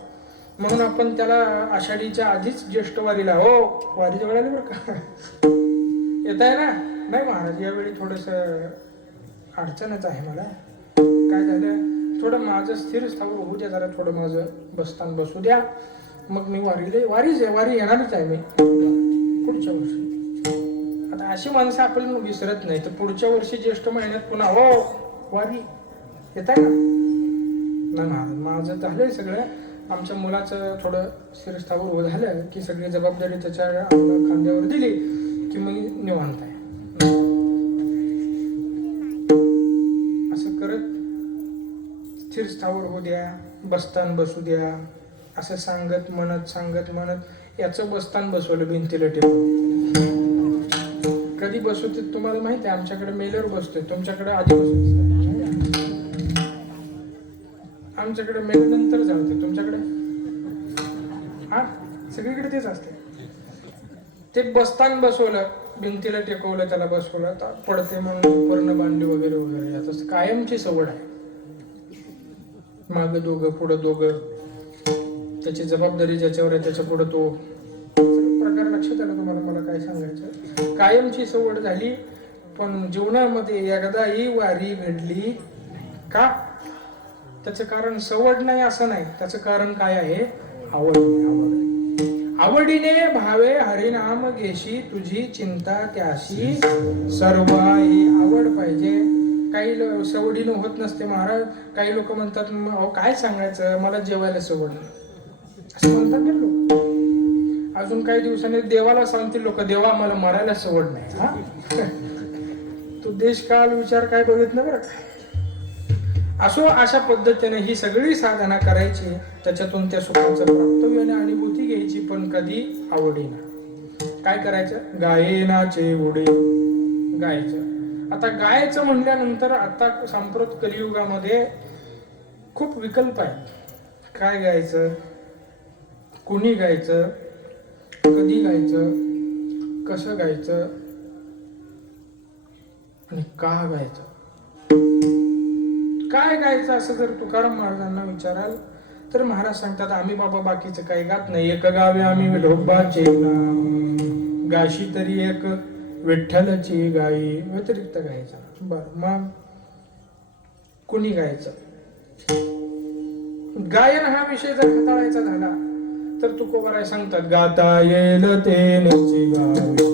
म्हणून आपण त्याला आषाढीच्या आधीच ज्येष्ठ वारीला हो वारी जवळ आली बरं का येत आहे ना. नाही महाराज यावेळी थोडस अडचणच आहे मला. काय झालं, थोडं माझं स्थिर स्थावर होऊ द्या, जरा थोडं माझं बसतान बसू द्या, मग मी वारी येणारच आहे मी पुढच्या वर्षी. आता अशी माणसं आपण विसरत नाही. तर पुढच्या वर्षी ज्येष्ठ महिन्यात पुन्हा हो वारी येत आहे ना. माझं झालंय सगळं, आमच्या मुलाचं थोडं स्थिरस्थावर झालं की सगळी जबाबदारी त्याच्या खांद्यावर दिली की मग निवांत आहे. असं करत स्थिर स्थावर होऊ द्या, बसतान बसू द्या असं सांगत म्हणत याचं बसतान बसवलं भिंतीला टेकून. कधी बसवते तुम्हाला माहिती आहे, आमच्याकडे मेल्यावर बसतोय, तुमच्याकडे आधी बसवते, आमच्याकडे मेल्यानंतर जाते, तुमच्याकडे हा सगळीकडे तेच असते. ते बसतान बसवलं, भिंतीला टेकवलं, त्याला बसवलं, आता पडते म्हणून पर्ण बांधली वगैरे वगैरे. आता कायमची सवड आहे, मागं दोघं पुढं दोघं. ज्याची जबाबदारी ज्याच्यावर आहे त्याच्या पुढे तो प्रकार लक्षात आला तुम्हाला मला काय सांगायचं. कायमची सवड झाली पण जीवनामध्ये एकदाही वारी घडली का? त्याचं कारण सवड नाही असं नाही, त्याचं कारण काय आहे? आवड. आवडीने भावे हरिनाम घेशी तुझी चिंता त्याशी सर्व. ही आवड पाहिजे. काही सवडीनं होत नसते महाराज. काही लोक म्हणतात अहो काय सांगायचं मला जेवायला सवड नाही असं म्हणतात ना लोक. अजून काही दिवसांनी देवाला सांगतील लोक देवा मला मरायला सवड नाही. हा तू देश काळ विचार काय बघितलं बरं काय. असो अशा पद्धतीने ही सगळी साधना करायची, त्याच्यातून त्या सुखाचं प्राप्तव्याने अनुभूती घ्यायची, पण कधी आवडीनं. काय करायचं? गायनाचे उडे गायचं. आता गायचं म्हणल्यानंतर आता सांप्रत कलियुगामध्ये खूप विकल्प आहे. काय गायचं, कुणी गायचं, कधी गायचं, कसं गायचं आणि का गायचं. काय गायचं असं जर तुकाराम महाराजांना विचाराल तर महाराज सांगतात आम्ही बाबा बाकीचं काही गात नाही. एक गावे आम्ही विठोबाचे नाम, गाशी तरी एक विठ्ठलची गाई, व्यतिरिक्त गायचं. बरं मग कुणी गायचं? गायन हा विषय जर हाताळायचा झाला तर तुकोबाराय सांगतात गाता येईल तेनेची गावी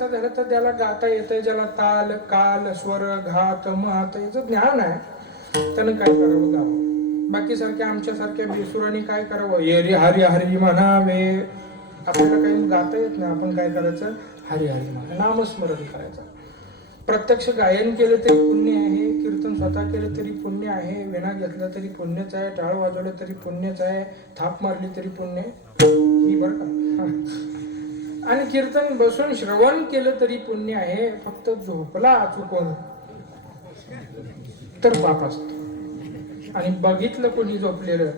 झालं तर त्याला गाता येतंय. ज्याला ताल काल स्वर घात महत याचं ज्ञान आहे त्यानं काय करावं गावं. बाकी सारख्या आमच्या सारख्या बेसुरांनी काय करावं? येरी हरी हरी म्हणावे. आपल्याला काही गाता येत नाही, आपण काय करायचं? हरी हरी म्हणा, नामस्मरण करायचं. प्रत्यक्ष गायन केलं तरी पुण्य आहे, कीर्तन स्वतः केलं तरी पुण्य आहे, विणा घेतला तरी पुण्यच आहे, टाळ वाजवलं तरी पुण्यच आहे, थाप मारली तरी पुण्य ही बरं का. आणि कीर्तन बसून श्रवण केलं तरी पुण्य आहे. फक्त झोपला चुकून तर पाप असत. आणि बघितलं कोणी झोपलेलं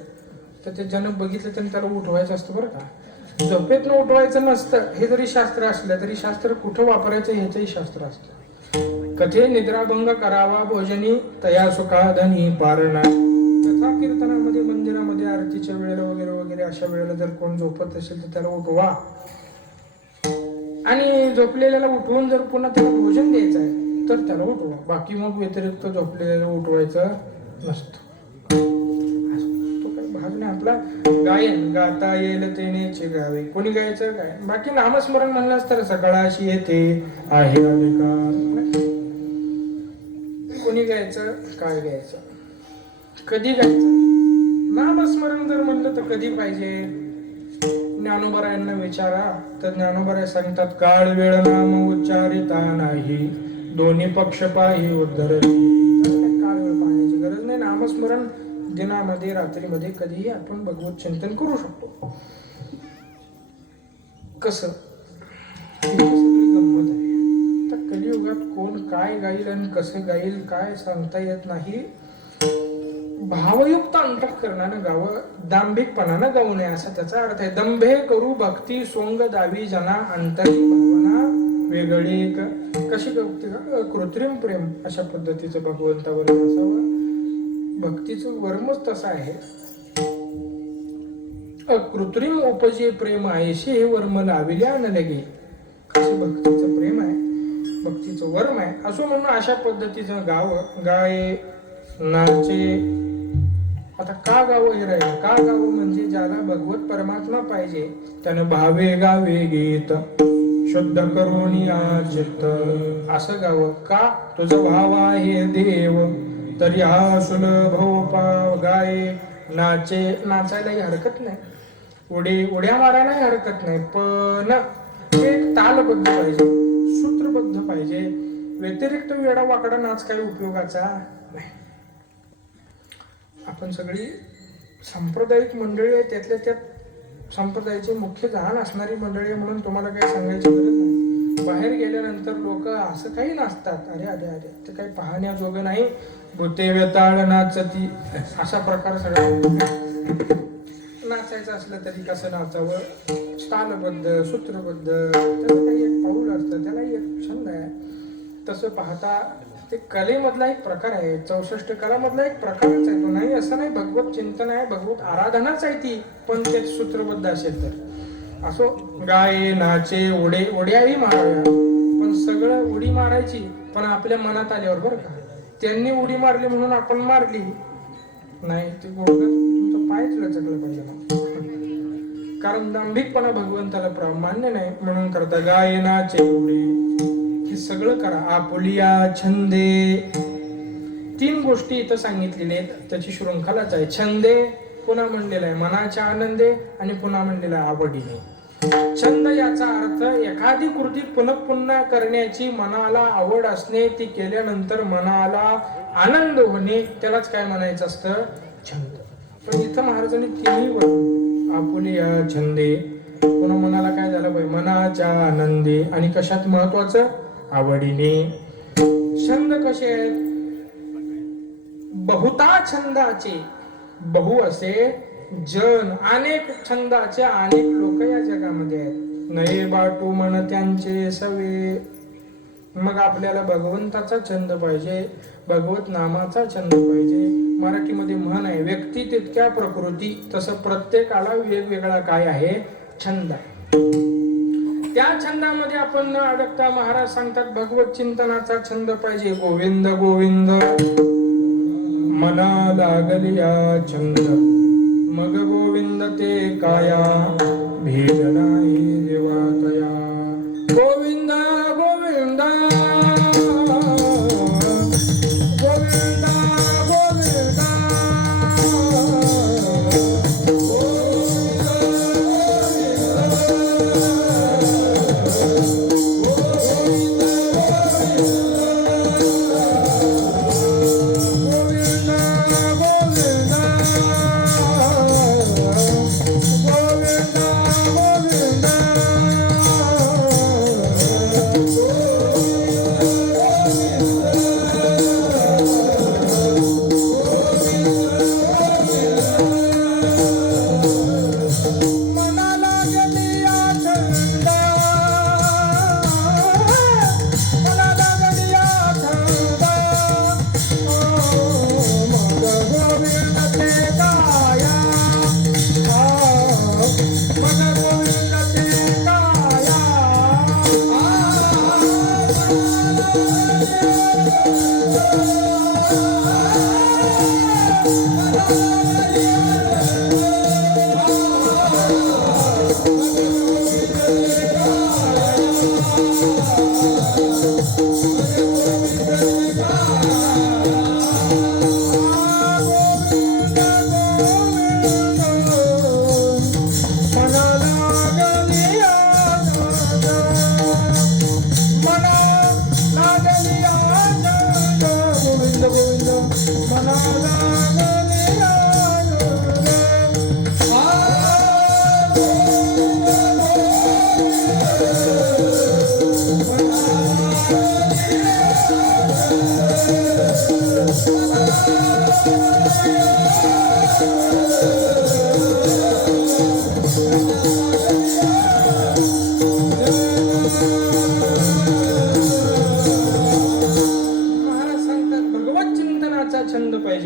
तर ते ज्यानं बघितलं त्यांनी त्याला उठवायचं असतं बरं का. झोपेत न उठवायचं नसतं. हे जरी शास्त्र असलं तरी शास्त्र कुठं वापरायचं ह्याचंही शास्त्र असतं. कथे निद्राभंग करावा भोजनी तया सुखाधनी पारणा. कथा कीर्तनामध्ये मंदिरामध्ये आरतीच्या वेळेला वगैरे वगैरे अशा वेळेला जर कोण झोपत असेल तर त्याला उठवा. आणि झोपलेल्याला उठवून जर पुन्हा त्याला भोजन द्यायचं आहे तर त्याला उठवा. बाकी मग व्यतिरिक्त झोपलेल्याला उठवायचं नसतं. तो काही भाग नाही आपला. गायन गाता येईल तेनेची गावे. कोणी गायचं काय? बाकी नामस्मरण म्हणलास तर सकाळाशी येते आहे अधिकार. कोणी गायचं, काय गायचं, कधी गायचं? नामस्मरण जर म्हणलं तर कधी पाहिजे? ज्ञानोबरायांना विचारा तर ज्ञानोबराय सांगतात काळ वेळ नाम उच्चारिता नाही, दोन्ही पक्ष पाही उद्धरली. काळ वेळ पाहण्याची गरज नाही. नामस्मरण दिनामध्ये रात्रीमध्ये कधीही आपण भगवत चिंतन करू शकतो. कसं? सगळी गंमत आहे. तर कलियुगात कोण काय गाईल आणि कसं गाईल काय सांगता येत नाही. भावयुक्त अंतःकरणानं गावं, दांभिकपणानं गाऊ नये असा त्याचा अर्थ आहे. दंभे करू भक्ती सोंग दावी जना अंतरी भावना वेगळी. कशी भक्ती का? कृत्रिम प्रेम अशा पद्धतीचं भगवंतावर असावं. भक्तीचं वर्मच तसं आहे. अकृत्रिम उपजे प्रेम आहे हे वर्म लाविल्या न लगे. अशी भक्तीचं प्रेम आहे. भक्तीचं वर्म आहे. असो म्हणून अशा पद्धतीचं गावं गाये नाचे. आता का गावं हे राहील? का गावं म्हणजे ज्याला भगवत परमात्मा पाहिजे त्यानं भावे गावे गीत शुद्ध करून या चित्त. असं गावं का? तुझं भाव आहे देव तरी हा सुलभ पाव. गाये नाचे, नाचायलाही हरकत नाही, उड्या मारायलाही हरकत नाही, पण एक तालबद्ध पाहिजे, सूत्रबद्ध पाहिजे. व्यतिरिक्त वेडा वाकडा नाच काही उपयोगाचा नाही. आपण सगळी सांप्रदायिक मंडळी आहे, त्यातल्या त्यात संप्रदायाची मुख्य जाण असणारी मंडळी आहे म्हणून तुम्हाला काही सांगायची गरज नाही. बाहेर गेल्यानंतर लोक असं काही नाचतात, अरे अरे अरे ते काही पाहण्याजोगं नाही. भूते वेताळ नाचती असा प्रकार सगळा. नाचायचं असलं तरी कसं नाचावं, तालबद्ध सूत्रबद्ध, त्याचं काही एक पाऊल असतं, त्यालाही एक छंद आहे. तसं पाहता ते कलेमधला एक प्रकार आहे, 64 कलामधला एक प्रकारच आहे तो. नाही असं नाही, भगवत चिंतन आहे, भगवत आराधनाच आहे ती, पण ते सूत्रबद्ध असेल तर. असो गाये नाचे उड्याही माराव्या, पण सगळं उडी मारायची पण आपल्या मनात आल्यावर बरं का. त्यांनी उडी मारली म्हणून आपण मारली नाही, ते तुमचं पायच लचकलं पाहिजे ना. कारण दांभिकपणा भगवंताला मान्य नाही म्हणून करता. गाये नाचे उडी हे सगळं करा. आपुलिया छंदे, 3 गोष्टी इथं सांगितलेल्या आहेत, त्याची शृंखलाच आहे. छंदे पुन्हा म्हणलेला आहे मनाच्या आनंदे, आणि पुन्हा म्हणलेला आहे आवडीने. छंद याचा अर्थ एखादी कृती पुन्हा पुन्हा करण्याची मनाला आवड असणे, ती केल्यानंतर मनाला आनंद होणे, त्यालाच काय म्हणायचं असतं? छंद. पण इथं महाराजांनी तिन्ही वर आपुलिया छंदे, पुन्हा मनाला काय झालं पाहिजे? मनाच्या आनंदे, आणि कशात महत्वाचं? आवडीने. छंद कसे आहेत? बहुता छंदाचे बहु असे जन, अनेक छंदाचे अनेक लोक या जगामध्ये आहेत. नये बाटू मन त्यांचे सवे. मग आपल्याला भगवंताचा छंद पाहिजे, भगवत नामाचा छंद पाहिजे. मराठीमध्ये म्हण आहे, व्यक्ती तितक्या प्रकृती, तसं प्रत्येकाला वेगवेगळा काय आहे? छंद आहे. त्या छंदामध्ये आपण न अडकता महाराज सांगतात भगवत चिंतनाचा छंद पाहिजे. गोविंद गोविंद मना लागलिया छंद, मग गोविंद ते काया भेदनाई देवातया. गोविंद गोविंद गोविंद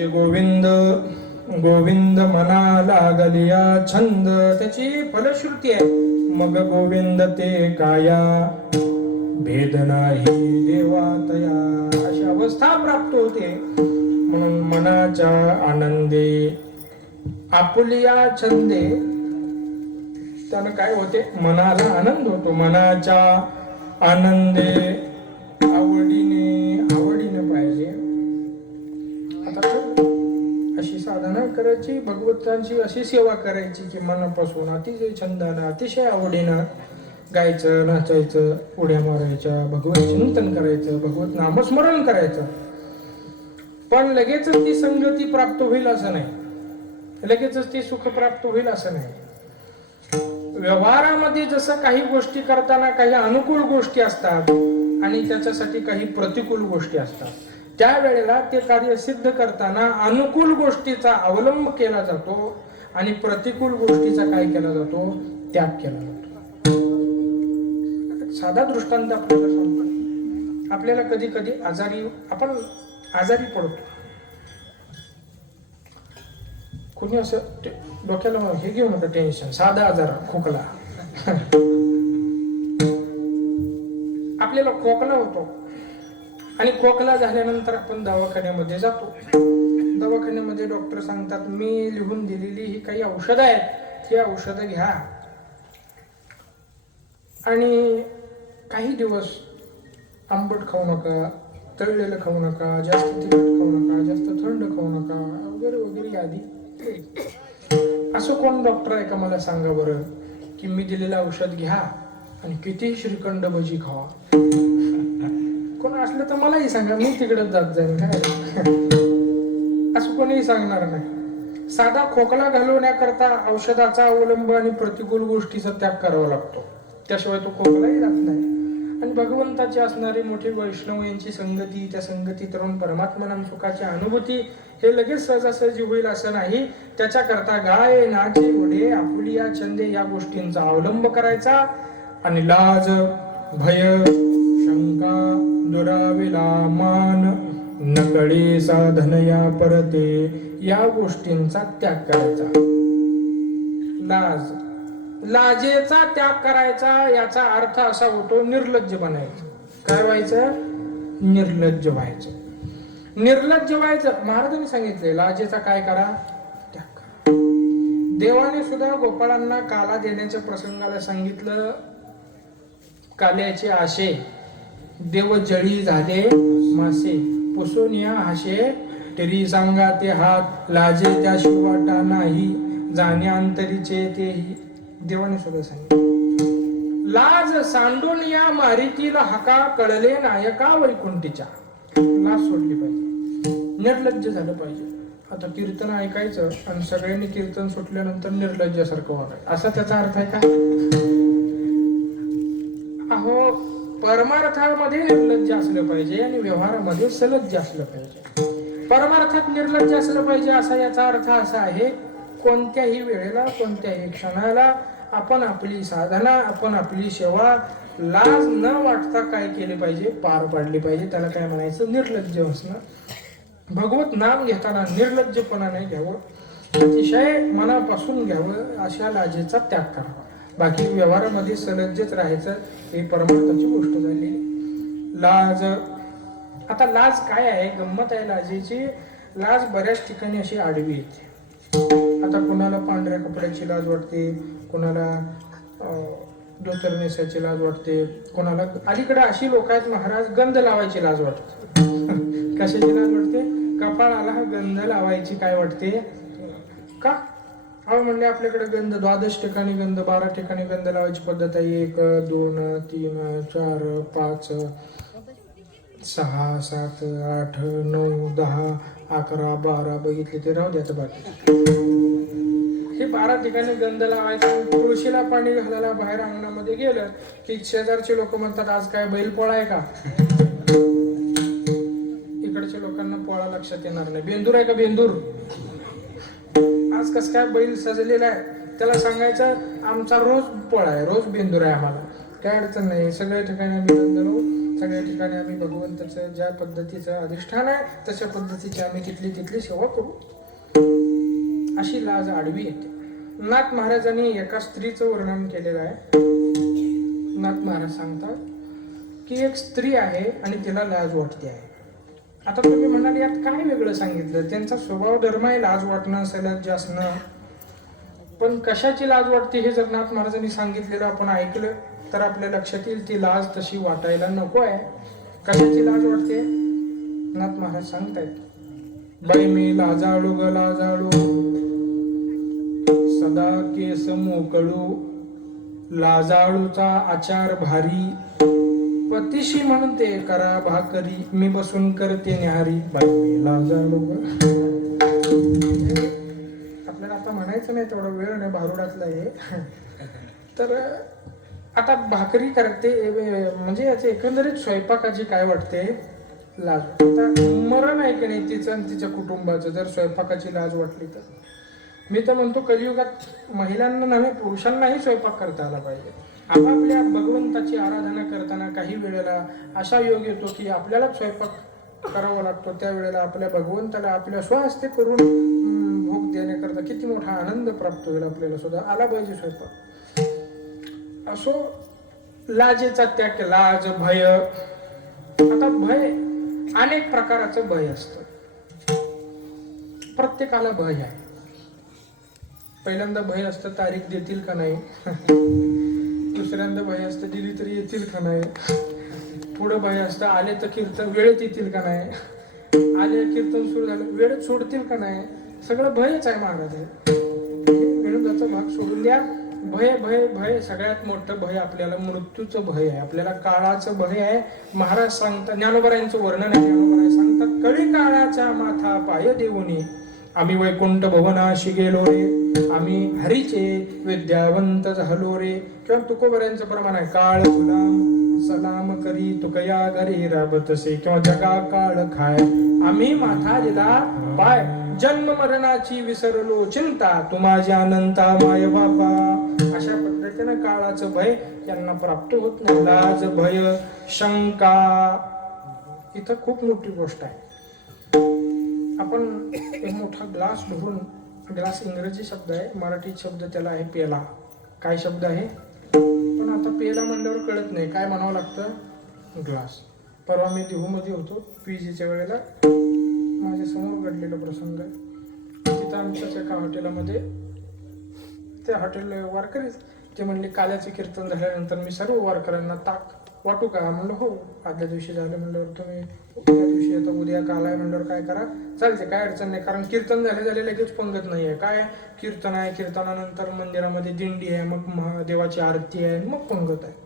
गोविंद गोविंद मना लागलिया छंद, त्याची फलश्रुती आहे. मग गोविंद ते काया भेद नाही देवा तया, अशी अवस्था प्राप्त होते. म्हणून मनाच्या आनंदे आपुलिया छंदे, त्यानं काय होते, मनाला आनंद होतो. मनाच्या आनंदे आवडीने पाहिजे. आता अशी साधना करायची, भगवंतांची अशी सेवा करायची की मनापासून अतिशय छंदानं अतिशय आवडीनं गायचं, नाचायचं, उड्या मारायच्या, भगवत चिंतन करायचं, भगवत नामस्मरण करायचं. पण लगेचच ती संगती प्राप्त होईल असं नाही, लगेचच ती सुख प्राप्त होईल असं नाही. व्यवहारामध्ये जसं काही गोष्टी करताना काही अनुकूल गोष्टी असतात आणि त्याच्यासाठी काही प्रतिकूल गोष्टी असतात. त्यावेळेला ते कार्य सिद्ध करताना अनुकूल गोष्टीचा अवलंब केला जातो आणि प्रतिकूल गोष्टीचा काय केला जातो, त्याग केला जातो. साधा दृष्टांत आपल्याला सांगतो. आपल्याला कधी कधी आपण आजारी पडतो. कुणी असं डोक्याला हे घेऊ नका टेन्शन, साधा आजार, खोकला. आपल्याला खोकला होतो आणि खोकला झाल्यानंतर आपण दवाखान्यामध्ये जातो. दवाखान्यामध्ये डॉक्टर सांगतात, मी लिहून दिलेली ही काही औषधं आहेत, ही औषधं घ्या आणि काही दिवस आंबट खाऊ नका, तळलेलं खाऊ नका, जास्त तिखट खाऊ नका, जास्त थंड खाऊ नका, वगैरे वगैरे आधी. असं कोण डॉक्टर आहे का मला सांगा बरं की मी दिलेलं औषध घ्या आणि किती श्रीखंड भजी खावा? कोण असलं तर मलाही सांगा, मी तिकडे जात जाईन. काय असं कोणीही सांगणार नाही. साधा खोकला घालवण्याकरता औषधाचा अवलंब आणि प्रतिकूल गोष्टीचा त्याग करावा लागतो, त्याशिवाय तो खोकलाही जात नाही. आणि भगवंताची असणारी मोठी वैष्णव यांची संगती, त्या संगतीत राहून परमात्मा नाम सुखाची अनुभूती हे लगेच सहजासहजी होईल असं नाही. त्याच्याकरता गाय, नाचे, ओढे, आपुलिया छंदे या गोष्टींचा अवलंब करायचा आणि लाज, भय, शंका, दुराविला, मान, नकळे साधन या परते या गोष्टींचा त्याग करायचा. लाजेचा त्याग करायचा याचा अर्थ असा होतो निर्लज्ज बनायचं. काय व्हायचं? निर्लज्ज व्हायचं. निर्लज्ज व्हायचं. महाराजांनी सांगितले लाजेचा काय करा? त्याग करा. देवाने सुद्धा गोपाळांना काला देण्याच्या प्रसंगाला सांगितलं, काल्याचे आशे देव जळी झाले मासे, पुसून या हाशे तरी सांगा ते हात, लाजे त्या शिवाटा नाही जाणे अंतरीचे तेही. देवाने सुद्धा सांगितलं लाज सांडून या मारितील हका, कळले नायका वैकुंठीच्या. लाज सोडली पाहिजे, निर्लज्ज झालं पाहिजे. आता कीर्तन ऐकायचं आणि सगळ्यांनी कीर्तन सुटल्यानंतर निर्लज्जासारखं वागायचं, असा त्याचा अर्थ आहे का? अहो, परमार्थामध्ये निर्लज्ज असलं पाहिजे आणि व्यवहारामध्ये सलज्ज असलं पाहिजे. परमार्थात निर्लज्ज असलं पाहिजे असा याचा अर्थ असा आहे, कोणत्याही वेळेला, कोणत्याही क्षणाला आपण आपली साधना, आपण आपली सेवा लाज न वाटता काय केली पाहिजे? पार पाडली पाहिजे. त्याला काय म्हणायचं? निर्लज्ज असणं. भगवत नाम घेताना निर्लज्जपणा नाही घ्यावं, अतिशय मनापासून घ्यावं. अशा लाजेचा त्याग करावा. बाकी व्यवहारामध्ये सलज्जच राहायचं, हे परमार्थाची गोष्ट झाली. लाज, आता लाज काय आहे? गंमत आहे लाजेची. लाज बऱ्याच ठिकाणी अशी आडवी येते. आता कोणाला पांढऱ्या कपड्याची लाज वाटते, कोणाला धोतर नेसायची लाज वाटते, कोणाला अलीकडे अशी लोक आहेत महाराज गंध लावायची लाज वाटते. कशाची लाज वाटते? कपाळाला गंध लावायची काय वाटते का? अहो म्हणले आपल्याकडे गंध 12 ठिकाणी गंध, 12 ठिकाणी गंध लावायची पद्धत आहे. 1 2 3 4 5 6 7 8 9 10 11 12 बघितले ते राहू द्याचं बाकी. हे 12 ठिकाणी गंध लावायचं. तुळशीला पाणी घालायला बाहेर अंगणामध्ये गेलं की शेजारचे लोक म्हणतात आज काय बैल पोळा आहे का? इकडच्या लोकांना पोळा लक्षात येणार नाही. बेंदूर आहे का? बेंदूर आज कस काय बैल सजलेला आहे? त्याला सांगायचं आमचा रोज पोळा आहे, रोज बेंदूर आहे, आम्हाला काय अडचण नाही. सगळ्या ठिकाणी आम्ही गंध लावू, सगळ्या ठिकाणी आम्ही भगवंताचं ज्या पद्धतीचं अधिष्ठान आहे तशा पद्धतीची आम्ही तिथली सेवा करू. अशी लाज आडवी येते. नाथ महाराजांनी एका स्त्रीचं वर्णन केलेलं आहे. नाथ महाराज सांगतात की एक स्त्री आहे आणि तिला लाज वाटते आहे. आता तुम्ही म्हणाल यात काय वेगळं सांगितलं? त्यांचा स्वभाव धर्म आहे लाज वाटणं, सलज्ज असणं. पण कशाची लाज वाटते हे जर नाथ महाराजांनी सांगितलेलं आपण ऐकलं तर आपल्या लक्षात येईल ती लाज तशी वाटायला नको आहे. कशाची लाज वाटते? नाथ महाराज सांगतायत, बाई मी लाजाळू ग लाजाळू, सदा केस मोकळू, लाजाळूचा आचार भारी, पतिशी म्हणते करा भाकरी, मी बसून करते न्याहारी, बाई मी लाजाळू ग. आपल्याला आता म्हणायचं नाही, तेवढा वेळ नाही, भारुडातला आहे. तर आता भाकरी करते म्हणजे याचे एकंदरीत स्वयंपाकाची काय वाटते? लाज. आता मरण आहे की नाही तिचं आणि तिच्या कुटुंबाचं जर स्वयंपाकाची लाज वाटली तर? मी तर म्हणतो कलियुगात महिलांना नव्हे पुरुषांनाही स्वयंपाक करता आला पाहिजे. आपापल्या भगवंताची आराधना करताना काही वेळेला असा योग येतो की आपल्याला स्वयंपाक करावा लागतो. त्यावेळेला आपल्या भगवंताला आपल्या स्वहस्ते करून भोग देण्याकरता किती मोठा आनंद प्राप्त होईल आपल्याला सुद्धा. आला पाहिजे स्वयंपाक. असो लाजेचा त्याग, लाज, भय. आता भय अनेक प्रकाराचं भय असतं, प्रत्येकाला भय आहे. पहिल्यांदा भय असतं तारीख देतील का नाही, दुसऱ्यांदा भय असतं दिली तरी येतील का नाही, पुढं भय असतं आले तर कीर्तन वेळेत येतील का नाही, आले कीर्तन सुरू झालं वेळेत सोडतील का नाही. सगळं भयच आहे महाराज. विनोदाचा भाग सोडून द्या. भय भय भय सगळ्यात मोठं भय आपल्याला मृत्यूचं भय आहे, आपल्याला काळाचं भय आहे. महाराज सांगतात, ज्ञानोबरायांचं वर्णन आहे, ज्ञानोबराय सांगतात, कळी काळाचा माथा पाय देऊनी आम्ही वैकुंठ भवनाशी गेलो रे, आम्ही हरीचे विद्यावंत झालो रे. किंवा तुकोबरायांचं प्रमाण आहे, काळ गुलाम सलाम करी तुकया घरी राबतसे, किंवा जगा काळ खाय आम्ही माथा दिला पाय, जन्म मरणाची विसरलो चिंता तू माझ्या अनंता माय बापा. अशा पद्धतीनं काळाचं भय यांना प्राप्त होत नाही. लाज, भय, शंका इथं खूप मोठी गोष्ट आहे. आपण एक मोठा ग्लास भरून, ग्लास इंग्रजी शब्द आहे, मराठी शब्द त्याला आहे पेला. काय शब्द आहे? पण आता पेला म्हणल्यावर कळत नाही काय म्हणावं लागतं, ग्लास. परवा मी देहूमध्ये होतो पीजीच्या वेळेला, माझ्या समोर घडलेला प्रसंग आहे. तिथं आमच्याच एका हॉटेलमध्ये त्या हॉटेल वारकरी ते म्हणले काल्याचे कीर्तन झाल्यानंतर मी सर्व वारकऱ्यांना ताक वाटू का? म्हणलं हो. आदल्या दिवशी झालं म्हणल्यावर तुम्ही उद्या दिवशी येता, उद्या काल आहे म्हणल्यावर काय करा, चालते काय अडचण नाही. कारण कीर्तन झाले लगेच पंगत नाही आहे. काय कीर्तन आहे, कीर्तनानंतर मंदिरामध्ये दिंडी आहे, मग देवाची आरती आहे, मग पंगत आहे.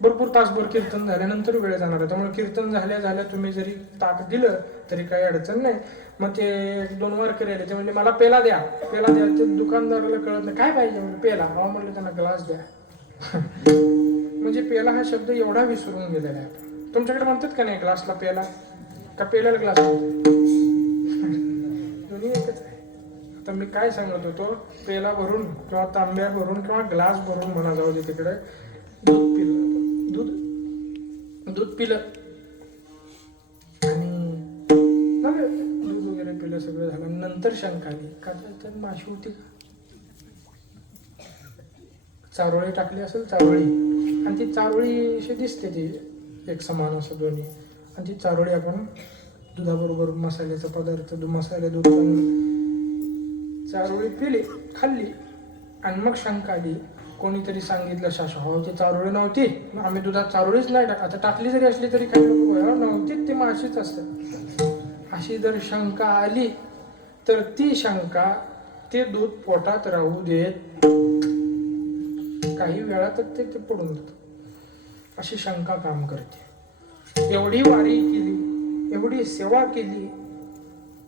भरपूर तासभर कीर्तन झाल्यानंतर वेळ जाणार आहे. त्यामुळे कीर्तन झाल्या तुम्ही जरी ताक दिलं तरी काही अडचण नाही. मग ते 1-2 वारकरी आले, ते म्हणजे मला पेला द्या. ते दुकानदाराला कळत नाही काय पाहिजे, म्हणजे पेला. हा म्हणलं त्यांना ग्लास द्या. म्हणजे पेला हा शब्द एवढा विसरून गेलेला आहे. तुमच्याकडे म्हणतात का नाही ग्लासला पेला, का पेल्याला ग्लास म्हणतात? दोन्ही एकच आहे. आता मी काय सांगत होतो, पेला भरून किंवा तांब्या भरून किंवा ग्लास भरून म्हणा, जाऊ दे तिकडे. दूध पिलं आणि दूध वगैरे पिलं, सगळं झालं. नंतर शंका आली, का तर माशी होती का, चारोळी टाकली असेल, चारोळी. आणि ती चारोळी अशी दिसते, ती एक समान असं दोन्ही. आणि ती चारोळी आपण दुधाबरोबर मसाल्याचा पदार्थ, मसाले दूध चारोळी पिली, खाल्ली. आणि मग शंका आली, कोणीतरी सांगितलं शाश्वती चारोळी नव्हती, आम्ही दुधात चारोळीच नाही टाक. आता टाकली जरी असली तरी काही लोक नव्हती, ती माशीच असते. अशी जर शंका आली तर ती शंका ते दूध पोटात राहू देत, काही वेळातच ते पडून जातं. अशी शंका काम करते. एवढी वारी केली, एवढी सेवा केली,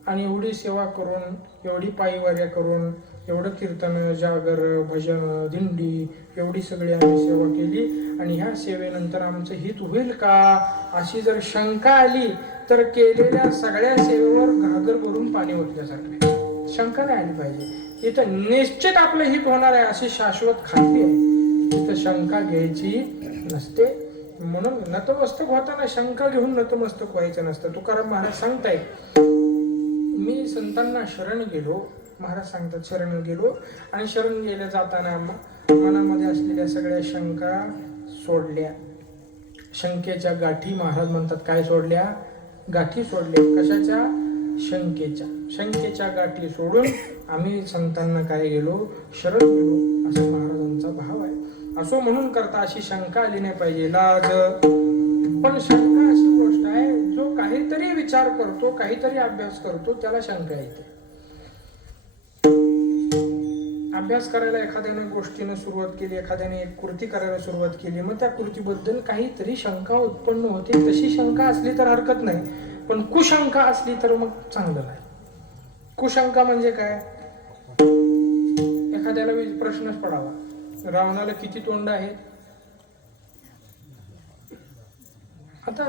आणि एवढी सेवा करून, एवढी पायीवाऱ्या करून, एवढं कीर्तन, जागर, भजन, दिंडी, एवढी सगळी आम्ही सेवा केली, आणि ह्या सेवेनंतर आमचं हित होईल का, अशी जर शंका आली तर केलेल्या सगळ्या सेवेवर घागर भरून पाणी ओतल्यासारखं. शंका नाही आली पाहिजे. इथं निश्चित आपलं हित होणार आहे अशी शाश्वत खात्री आहे. इथं शंका घ्यायची नसते. म्हणून नतमस्तक होताना शंका घेऊन नतमस्तक व्हायचं नसतं. तुकाराम महाराज सांगतायत, मी संतांना शरण गेलो, महाराज सांगतात शरण गेलो, आणि शरण गेल्या जाताना मनामध्ये असलेल्या सगळ्या शंका सोडल्या. शंकेच्या गाठी महाराज म्हणतात काय सोडल्या? गाठी सोडल्या. कशाच्या? शंकेच्या. शंकेच्या गाठी सोडून आम्ही संतांना काय गेलो? शरण गेलो, असं महाराजांचा भाव आहे. असो म्हणून करता अशी शंका आली नाही पाहिजे. लाज पण शंका अशी गोष्ट आहे, जो काहीतरी विचार करतो, काहीतरी अभ्यास करतो, त्याला शंका येते. अभ्यास करायला एखाद्याने गोष्टीनं सुरुवात केली, एखाद्याने एक कृती करायला सुरुवात केली, मग त्या कृतीबद्दल काहीतरी शंका उत्पन्न होते. तशी शंका असली तर हरकत नाही, पण कुशंका असली तर मग चांगलं नाही. कुशंका म्हणजे काय? एखाद्याला प्रश्नच पडावा, रावणाला किती तोंड आहेत? आता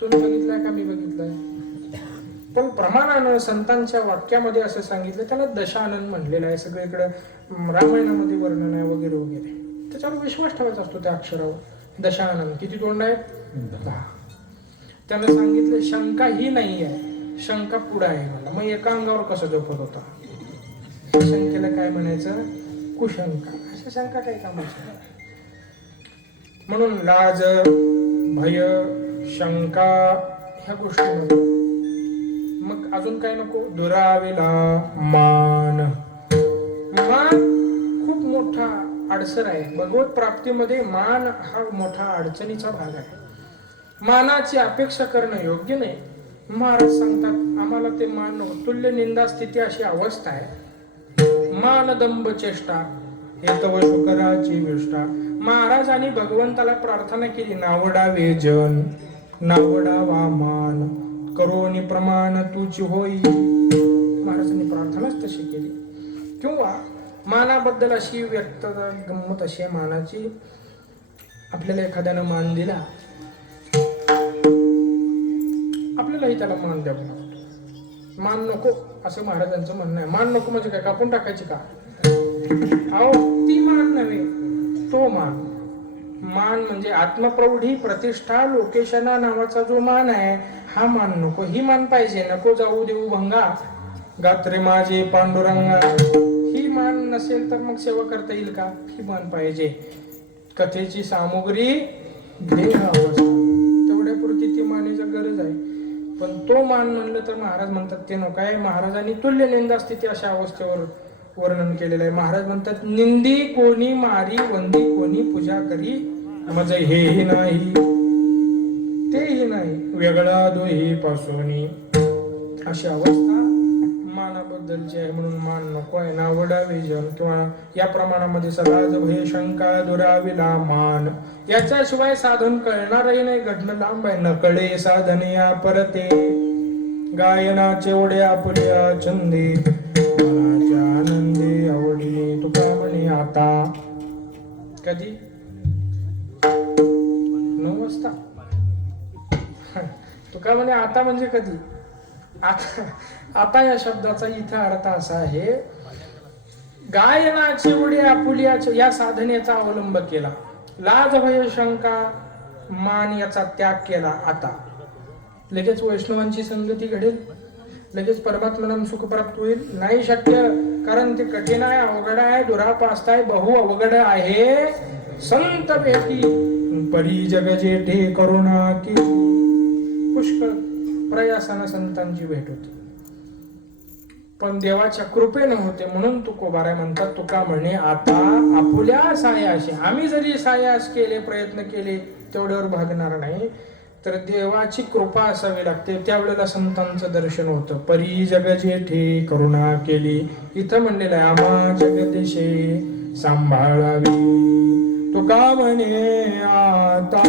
तुम्ही बघितलाय का मी बघितलंय? पण प्रमाणानं संतांच्या वाक्यामध्ये असं सांगितलं, त्याला दशानन म्हणलेलं आहे. सगळीकडे रामायणामध्ये वर्णन आहे वगैरे वगैरे. त्याच्यावर विश्वास ठेवायचा असतो त्या अक्षरावर. दशानन किती तोंड आहेत? 10. त्यानं सांगितलं शंका ही नाही आहे, शंका पुढं आहे मला. मग एका अंगावर कसं झोपत होता? शंकेला काय म्हणायचं? कुशंका. अशा शंका काही कामाच्या. म्हणून लाज, भय, शंका ह्या गोष्टी नको. मग अजून काय नको? दुरावेला मान. मान खूप मोठा अडसर आहे. भगवत प्राप्तीमध्ये मान हा मोठा अडचणीचा भाग आहे. मानाची अपेक्षा करणं योग्य नाही. महाराज सांगतात आम्हाला ते मान नको. तुल्य निंदा स्थिती अशी अवस्था आहे. मान दंभ चेष्टा हे तव शुकराची विष्ठा. महाराजांनी भगवंताला प्रार्थना केली, नावडावे जन, नावडावा मान, करोनी प्रमाण तुची होई. महाराजांनी प्रार्थनाच तशी केली. किंवा मानाबद्दल अशी व्यक्त गंमत अशी आहे मानाची, आपल्याला एखाद्यानं मान दिला, आपल्यालाही त्याला मान द्यावा लागतो. मान नको असं महाराजांचं म्हणणं आहे. मान नको म्हणजे काय? कापून टाकायची का? अहो ती मान नव्हे, तो मान. मान म्हणजे आत्मप्रौढी, प्रतिष्ठा, लोकेशना नावाचा जो मान आहे, हा मान नको. ही मान पाहिजे. नको जाऊ देऊ भंगा, गात्रे माझे पांडुरंगा. ही मान नसेल तर मग सेवा करता येईल का? ही मान पाहिजे. कथेची सामुग्री देह अवस्था, तेवढ्यापुरती ती मानेची गरज आहे. पण तो मान म्हणलं तर महाराज म्हणतात ते नको आहे. महाराजांनी तुल्य निंदा स्थिती अशा अवस्थेवर वर्णन केलेलं आहे. महाराज म्हणतात, निंदी कोणी मारी, वंदी कोणी पूजा करी, मज हेही नाही तेही नाही, वेगळा दोही पासून. अशी अवस्था मानाबद्दलची आहे. म्हणून मान नको आहे. नावडावे जन किंवा या प्रमाणामध्ये सदाज भय शंका दुराविला मान. याच्याशिवाय साधन कळणारही नाही. घडणं लांब आहे. नकळे साधन या परते, गायनाचे ओढ्या पुढ्या छंदे, मनाच्या आनंदी आवडीने तुका म्हणे आता. कधी? 9 वाजता. तुका म्हणे आता म्हणजे कधी? आता. आता या शब्दाचा इथे अर्थ असा आहे, गायनाचे उडे आपुल्याचे या साधनेचा अवलंब केला, लाज भय शंका मान याचा त्याग केला. आता लगेच वैष्णवांची संगती घडेल, लगेच परमात्म्याला सुख प्राप्त होईल? नाही शक्य. कारण ते कठीण आहे, अवघड आहे, दुरापास्त आहे, बहु अवघड आहे. संत भेटी परी जग जेठे करुणा की. पुष्कळ प्रयासानं संतांची भेट होती, पण देवाच्या कृपेने होते. म्हणून तुकोबाराय म्हणतात, तुका म्हणे आता आपुल्या सायाशी. आम्ही जरी सायास केले, प्रयत्न केले, तेवढ्यावर भागणार नाही. तर देवाची कृपा असावी लागते. त्यावेळेला संतांचं दर्शन होतं. परी जग जेठे करुणा केली. इथं म्हणलेलं आहे, आम्हा जगदेशे सांभाळावी. तुका म्हणे आता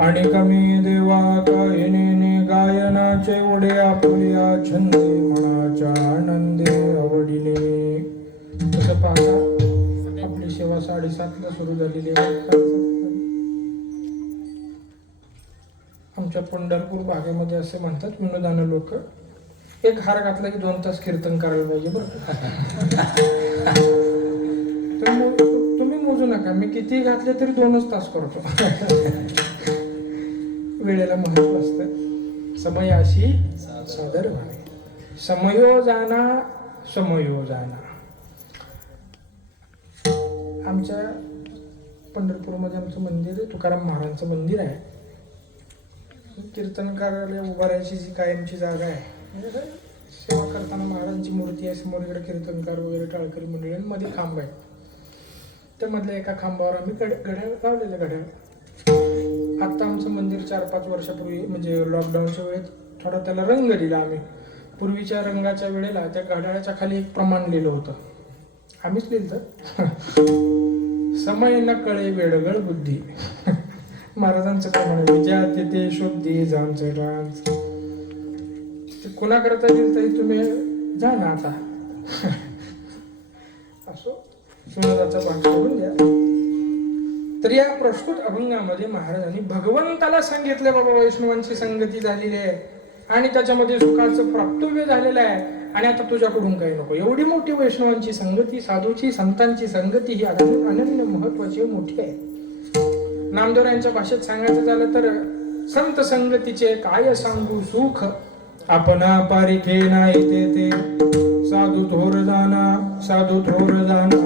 आणि कमी देवा कायिने गायनाचे ओढे आपुल्या छंदे मनाच्या आनंदे आवडीने. तसं पाहता आपली सेवा 7:30 ला सुरू झालेली आहे. आमच्या पंढरपूर भागामध्ये असे म्हणतात विनोदानं लोक, एक हार घातला की 2 तास कीर्तन करायला पाहिजे बरं तर मग तुम्ही मोजू नका, मी किती घातले तरी 2च तास करतो. वेळेला महत्व असतं. समयाशी सादर व्हावे. समयोजाना समयोजाना. आमच्या पंढरपूरमध्ये आमचं मंदिर आहे, तुकाराम महाराजांचं मंदिर आहे. कीर्तनकाराला उभारायची जी कायमची जागा आहे, म्हणजे सेवा करताना महाराजांची मूर्ती आहे समोर, इकडे कीर्तनकार वगैरे टाळकरी मंडळी आणि मध्ये खांब आहे. त्या मधल्या एका खांबावर आम्ही घड्याळ लावलेलं घड्याळ. आता आमचं मंदिर 4-5 वर्षापूर्वी म्हणजे लॉकडाऊनच्या वेळेत थोडा त्याला रंग दिला आम्ही. पूर्वीच्या रंगाच्या वेळेला त्या घड्याळाच्या खाली एक प्रमाण लिहिलं होतं, आम्हीच लिहिलं. समय न कळे वेडगळ बुद्धी. महाराजांचं प्रमाण विद्या ते शोधी जांच रांच. ते कोणाकरता दिलं तुम्ही जा ना आता. असो सुनादाचा भाग सोडून द्या. तर या प्रस्तुत अभंगामध्ये महाराजांनी भगवंताला सांगितलं, बाबा वैष्णवांची संगती झालेली आहे आणि त्याच्यामध्ये सुखाचं प्राप्तव्य झालेलं आहे आणि आता तुझ्याकडून काही नको. एवढी मोठी वैष्णवांची संगती, साधूची संतांची संगती ही अनन्य महत्वाची मोठी आहे. नामदेवरायांच्या भाषेत सांगायचं झालं तर संत संगतीचे काय सांगू सुख, आपणा पारिखे नाही ते साधू थोर जाना साधू थोर जाना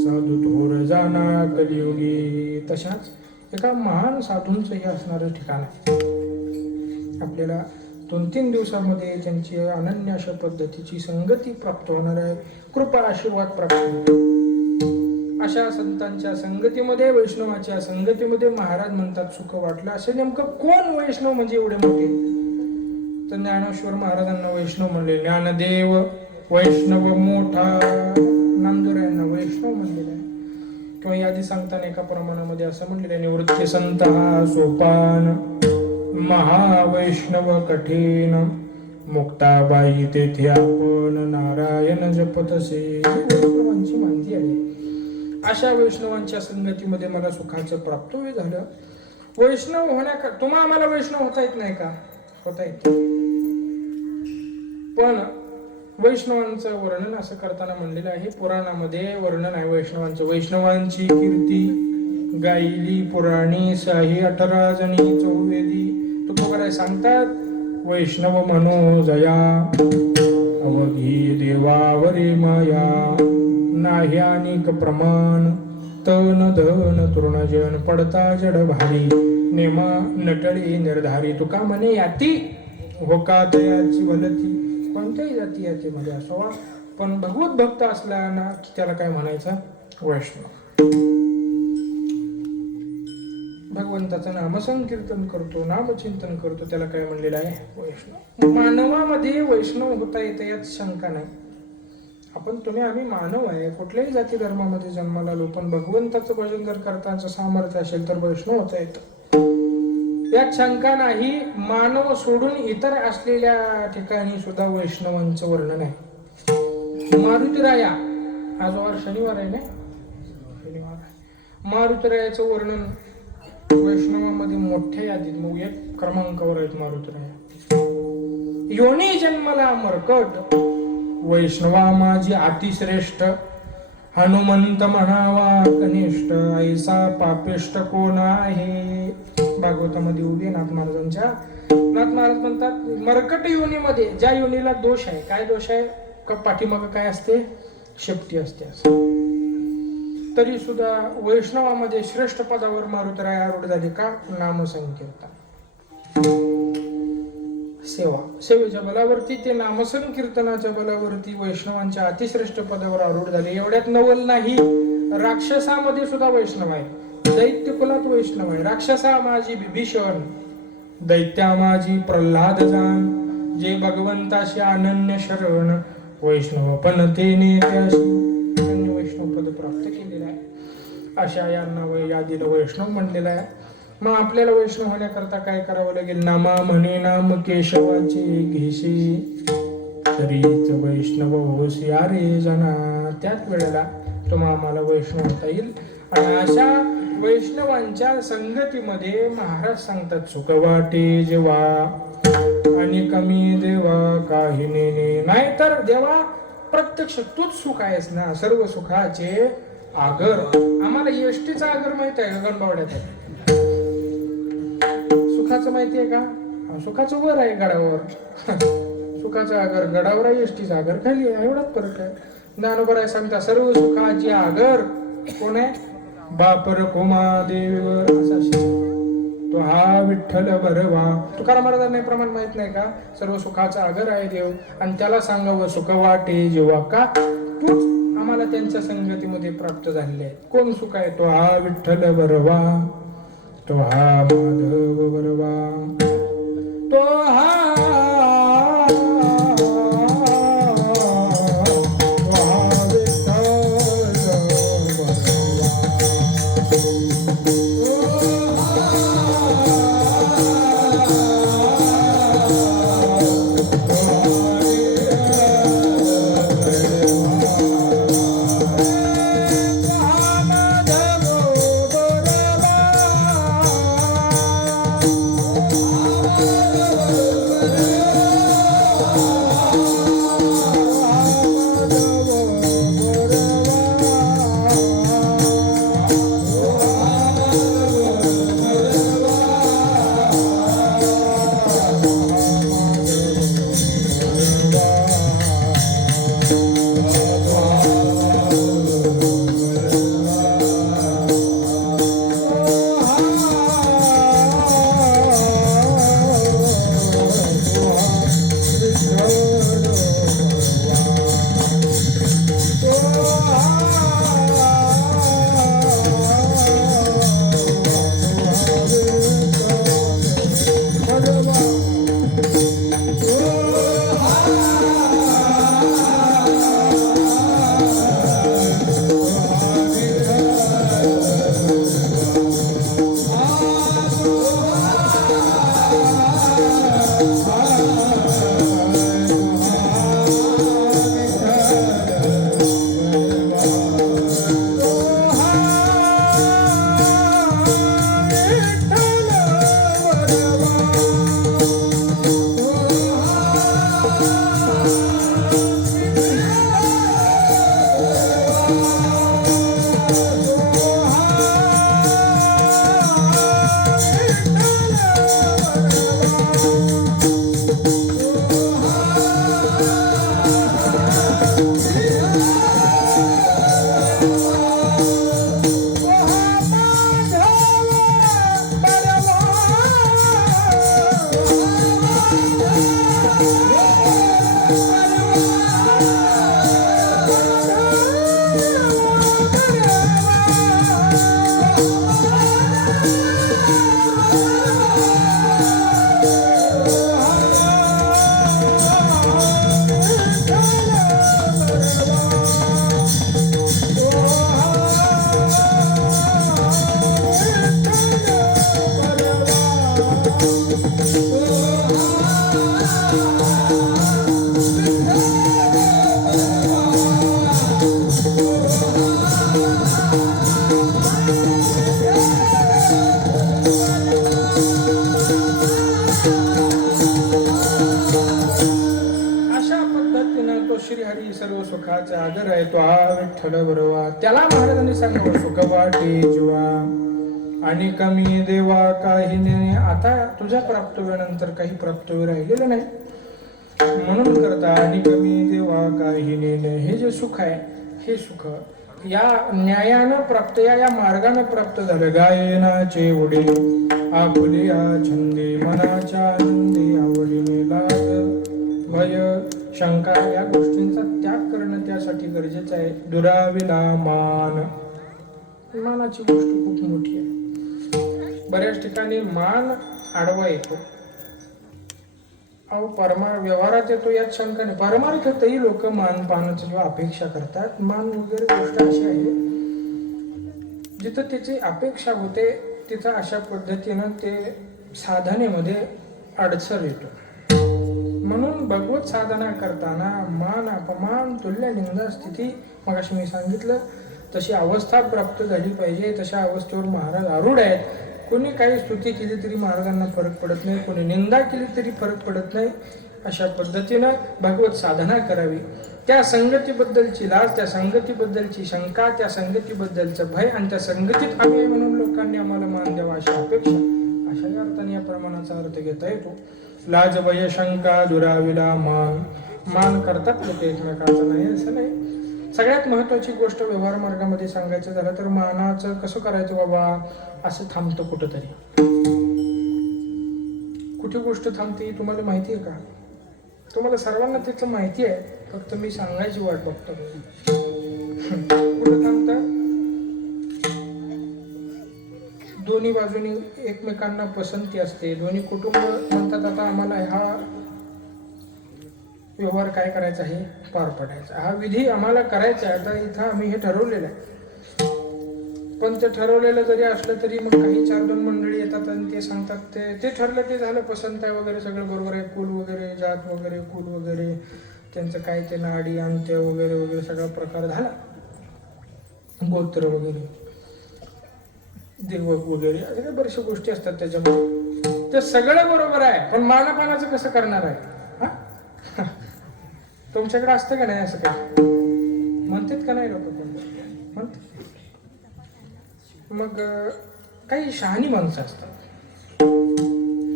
साधू थोर जाना कलियुगी. तशाच एका महान साधूंचं हे असणारं ठिकाण आहे. आपल्याला 2-3 दिवसामध्ये त्यांची अनन्य अशा पद्धतीची संगती प्राप्त होणार आहे. कृपा आशीर्वाद प्राप्त. अशा संतांच्या संगतीमध्ये, वैष्णवाच्या संगतीमध्ये महाराज म्हणतात सुख वाटलं. असे नेमकं कोण वैष्णव म्हणजे एवढे मोठे? तर ज्ञानेश्वर महाराजांना वैष्णव म्हणले. ज्ञानदेव वैष्णव मोठा, नामदेवरायांना वैष्णव म्हणलेलं आहे. किंवा यादी सांगताना एका प्रमाणामध्ये असं म्हणलेलं आहे, निवृत्ती संत हा सोपान, महावैष्णव कठीण, मुक्ताबाई तेथे आपण नारायण जपतसे. वैष्णवांची मांदी आहे. अशा वैष्णवांच्या संगतीमध्ये मला सुखाचं प्राप्तव्य झालं. वैष्णव तुम्हा आम्हाला वैष्णव होता येत नाही का? होता येत. पण वैष्णवांचं वर्णन असं करताना म्हणलेलं आहे, पुराणामध्ये वर्णन आहे वैष्णवांचं. वैष्णवांची कीर्ती गायली पुराणी, साही 18 जणी चौवेदी. तुकोबाराय सांगतात, वैष्णव मनोजया अवघी देवावरी माया, नाही अनेक प्रमाण तन धन तृणजन, पडता जड भारी नेमा नटळी निर्धारी. तुका म्हणे याती होका तयाची भलती. कोणत्याही जाती यातीमध्ये असावा, पण भगवत भक्त असला ना की त्याला काय म्हणायचं? वैष्णव. भगवंताचं नामसंकीर्तन करतो, नामचिंतन करतो, त्याला काय म्हणलेलं आहे? वैष्णव. मानवामध्ये वैष्णव होता येतं यात शंका नाही. आम्ही मानव आहे, कुठल्याही जाती धर्मामध्ये जन्माला आलो, पण भगवंताचं भजन जर करताचं सामर्थ्य असेल तर वैष्णव होता येतं, यात शंका नाही. मानव सोडून इतर असलेल्या ठिकाणी सुद्धा वैष्णवांचं वर्णन आहे. मारुतीराया, आज वार शनिवार आहे ना, शनिवार आहे. मारुतीरायाचं वर्णन वैष्णवामध्ये मोठ्या यादीत मग 1 क्रमांकावर आहेत मारुतीराया. योनी जन्मला मरकट, वैष्णवा माझी अतिश्रेष्ठ, हनुमंत म्हणावा कनिष्ठ, ऐसा पापिष्ट कोण आहे. भागवतामध्ये उभी नाथ महाराजांच्या. नाथ महाराज म्हणतात, मरकट योनीमध्ये, ज्या योनीला दोष आहे, काय दोष आहे? पाठीमाग काय असते? शेपटी असते. तरी सुद्धा वैष्णवामध्ये श्रेष्ठ पदावर मारुतीराय आरूढ झाले का? नामसंकीर्तन, सेवा. सेवेच्या बलावरती, ते नामसंकीर्तनाच्या बलावरती वैष्णवांच्या अतिश्रेष्ठ पदावर आरूढ झाले. एवढ्यात नवल नाही, राक्षसामध्ये सुद्धा वैष्णव आहे. दैत्य कुलात वैष्णव आहे. राक्षसा माझी विभीषण, दैत्या माझी प्रल्हाद जाण, जे भगवंताशी अनन्य शरण, वैष्णव पण ते नेत्याशी. त्यांनी वैष्णव पद प्राप्त केलेलं आहे. अशा यांना यादीला वैष्णव म्हणलेलं आहे. मग आपल्याला वैष्णव होण्याकरता काय करावं लागेल? नामा म्हणे नाम केशवाचे घेशी, तरीच वैष्णव होसी अरे जना. त्याच वेळेला तुम्हाला आम्हाला वैष्णव होता येईल. आणि अशा वैष्णवांच्या संगतीमध्ये महाराज सांगतात सुख वाटे जेव्हा आणि कमी देवा काही नेणे. नाहीतर देवा प्रत्यक्ष तूच सुख आहेस ना, सर्व सुखाचे आगर. आम्हाला एसटीचा आगर माहित आहे का गणबावड्यात? सुखाचं माहिती आहे का? सुखाचं वर आहे गडावर सुखाचा आगर गडावर आहे, एसटीचा आगर खाली आहे, एवढाच फरक आहे. ज्ञानोबा आहे सांगता सर्व सुखाची आगर कोण आहे? बापर कोमा देवीवर असा तो हा विठ्ठल बरवा. तुकाराम महाराजांना प्रमाण माहित नाही का? सर्व सुखाचा आगर आहे देव आणि त्याला सांगावं सुख वाटे जेव्हा का तूच आम्हाला त्यांच्या संगतीमध्ये प्राप्त झालेले आहे. कोण सुख आहे? तो हा विठ्ठल बरवा, तो हा माधव बरवा, तो हा श्रीहरी सर्व सुखाचा आदर आहे तो हा विठ्ठल बरोवा. त्याला महाराजांनी सांगावं सुख वाटे जीवा आणि कमी देवा काही नेणे. आता तुझ्या प्राप्तव्यानंतर काही प्राप्तव्य राहिलेलं नाही म्हणून करता आणि कमी देवा काही नेणे. हे जे सुख आहे हे सुख या न्यायानं प्राप्त या मार्गाने प्राप्त झालं. गायनाचे ओढे आपुलिया छंदे मनाच्या आनंदी आवडीने लाज भय शंका या गोष्टींचा त्याग करणं त्यासाठी गरजेचं आहे. दुराविला मान. मानाची गोष्ट खूप मोठी आहे. बऱ्याच ठिकाणी मान आडवा येतो. अहो व्यवहारात येतो यात शंका नाही. परमार्थतही लोक मान पानाची जेव्हा अपेक्षा करतात मान वगैरे गोष्ट अशी आहे जिथं त्याची अपेक्षा होते तिथं अशा पद्धतीनं ते साधनेमध्ये अडचण येतो. म्हणून भगवत साधना करताना मान अपमान तुल्य निंदा स्थिती मगाशी मी सांगितलं तशी अवस्था प्राप्त झाली पाहिजे. तशा अवस्थेवर महाराज आरूढ आहेत. कोणी काही स्तुती केली तरी महाराजांना फरक पडत नाही, कोणी निंदा केली तरी फरक पडत नाही. अशा पद्धतीनं भगवत साधना करावी. त्या संगतीबद्दलची लाज, त्या संगतीबद्दलची शंका, त्या संगतीबद्दलचं भय आणि त्या संगतीत आम्ही म्हणून लोकांनी आम्हाला मान द्यावा अशी अपेक्षा. अशा अर्थाने या प्रमाणाचा अर्थ घेता येतो. लाज, भय, शंका, दुराविला, मान करतात लोक एकमेकांचा, नाही असं नाही. सगळ्यात महत्वाची गोष्ट व्यवहार मार्गामध्ये सांगायचं झालं तर मानाचं कसं करायचं बाबा, असं थांबतं कुठंतरी. कुठे गोष्ट थांबते तुम्हाला माहिती आहे का? तुम्हाला सर्वांना त्याचं माहिती आहे, फक्त मी सांगायची वाट बघतो. कुठं थांबतं? दोन्ही बाजूनी एकमेकांना पसंती असते. दोन्ही कुटुंब म्हणतात आता आम्हाला हा व्यवहार काय करायचा आहे, पार पडायचा, हा विधी आम्हाला करायचा आहे. आता इथं आम्ही हे ठरवलेलं आहे. पण ते ठरवलेलं जरी असलं तरी मग काही 4-2 मंडळी येतात आणि ते सांगतात ते ठरलं, ते झालं, पसंत आहे वगैरे सगळं बरोबर आहे, कुल वगैरे, जात वगैरे, कुल वगैरे, त्यांचं काय ते नाडी अंत्य वगैरे वगैरे सगळा प्रकार झाला, गोत्र वगैरे, देवक वगैरे, अशा काही बऱ्याचशा गोष्टी असतात त्याच्यामध्ये. ते सगळं बरोबर आहे, पण मानापानाचं कसं करणार आहे? हा तुमच्याकडे असतं का नाही असं काय? म्हणतात का नाही लोक? म्हणतात. मग काही शहाणी माणसं असतात,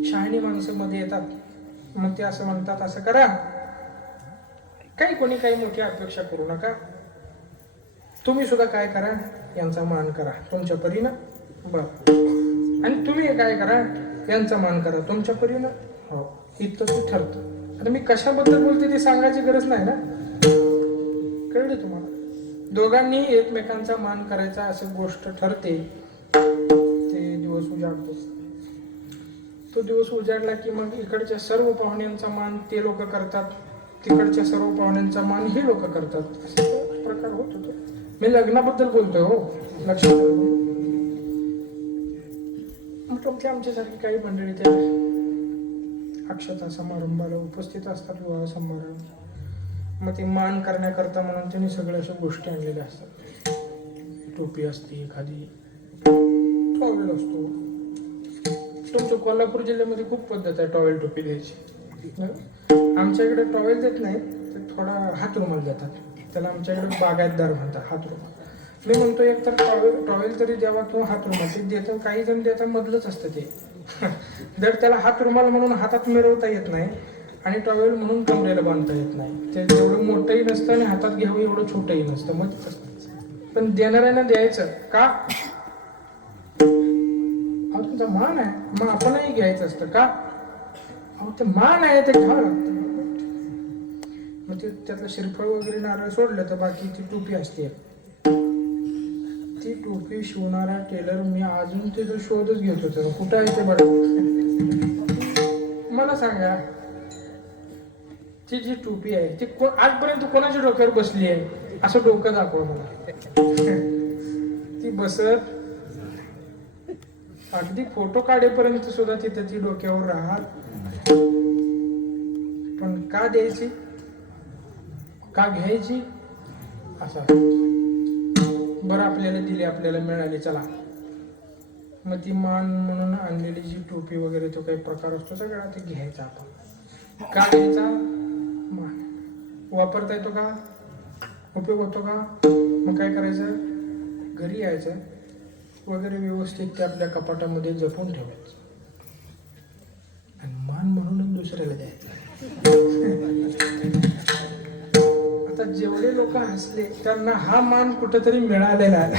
शहाणी माणसं मध्ये येतात. मग ते असं म्हणतात, असं करा, काही कोणी काही मोठी अपेक्षा करू नका, तुम्ही सुद्धा काय करा, यांचा मान करा तुमच्या परीनं, बरं, आणि तुम्ही काय करा, यांचा मान करा तुमच्या परीनं. हो, इतकं ते ठरतं. आता मी कशाबद्दल बोलते ते सांगायची गरज नाही ना, कळलं तुम्हाला? दोघांनी एकमेकांचा मान करायचा अशी गोष्ट ठरते. ते दिवस उजाडतो. तो दिवस उजाडला की मग इकडच्या सर्व पाहुण्यांचा मान ते लोक करतात, तिकडच्या सर्व पाहुण्यांचा मान हे लोक करतात. असा प्रकार होत होतो. मी लग्नाबद्दल बोलतोय, हो, लक्षात तुमच्या आमच्यासारखी काही मंडळी त्या अक्षता समारंभाला उपस्थित असतात, विवाह समारंभ. मग ते मान करण्याकरता म्हणून त्यांनी सगळ्या अशा गोष्टी आणलेल्या असतात. टोपी असते, एखादी टॉवेल असतो. तुमच्या कोल्हापूर जिल्ह्यामध्ये खूप पद्धत आहे टॉवेल टोपी द्यायची. आमच्याकडे टॉवेल देत नाही, तर थोडा हात रुमाल देतात. त्याला आमच्याकडे बागायतदार म्हणतात, हात रुमाल. मी म्हणतो एक तर टॉवेल तरी द्यावा किंवा हात रुमाल. ते देतं, काही जण देतात मधलंच असतं ते. जर त्याला हात रुमाल म्हणून हातात मिरवता येत नाही आणि टॉवेल म्हणून कमरेला बांधता येत नाही, ते एवढं मोठंही नसतं आणि हातात घ्यावं एवढं छोटंही नसतं. मग पण देणाऱ्यांना द्यायचं का? अहो तुमचा मान आहे, मग आपणही घ्यायचं असतं का? अहो ते मान आहे, ते घ्यावं लागतं. मग ते त्यातलं श्रीफळ वगैरे नारळ सोडलं तर बाकी ती टोपी असते. ती टोपी शिवणारा टेलर मी अजून ते शोधच घेत होतो, कुठं आहे ते बरं मला सांगा. ती जी टोपी आहे ती आजपर्यंत कोणाच्या डोक्यावर बसली आहे असं डोकं दाखव मला. ती बसत अगदी फोटो काढेपर्यंत सुद्धा तिथे ती डोक्यावर राहत. पण का द्यायची, का घ्यायची, असा बरं आपल्याला दिली, आपल्याला मिळाली, चला. मग ती मान म्हणून आणलेली जी टोपी वगैरे तो काही प्रकार असतो सगळा ते घ्यायचा आपण. का घ्यायचा? मान वापरता येतो का, उपयोग होतो का? मग काय करायचं, घरी यायचं वगैरे व्यवस्थित ते आपल्या कपाटामध्ये जपून ठेवायचं आणि मान म्हणून दुसऱ्याला द्यायचं. आता जेवढे लोक हसले त्यांना हा मान कुठेतरी मिळालेला आहे.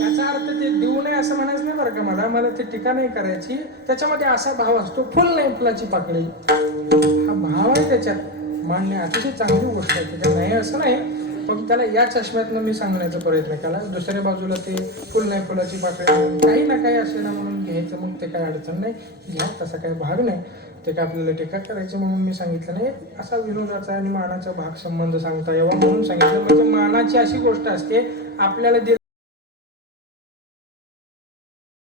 याचा अर्थ ते देऊ नये असं म्हणायचं नाही बरं का. मला ते टीका नाही करायची. त्याच्यामध्ये असा भाव असतो, फुल नाही फुलाची पाकळी, हा भाव आहे त्याच्यात. मान्य, अतिशय चांगली गोष्ट आहे, त्याच्यात नाही असं नाही. पण त्याला या चष्म्यातनं मी सांगण्याचा प्रयत्न केला. दुसऱ्या बाजूला ते फुल नाही फुलाची पाकळी, काही ना काही असे ना म्हणून घ्यायचं, मग ते काय अडचण नाही, घ्या, तसा काही भाग नाही. ते काय आपल्याला टीका करायची म्हणून मी सांगितलं नाही. असा विनोदाचा आणि मानाचा भाग संबंध सांगता यावा म्हणून सांगितलं. म्हणजे मानाची अशी गोष्ट असते आपल्याला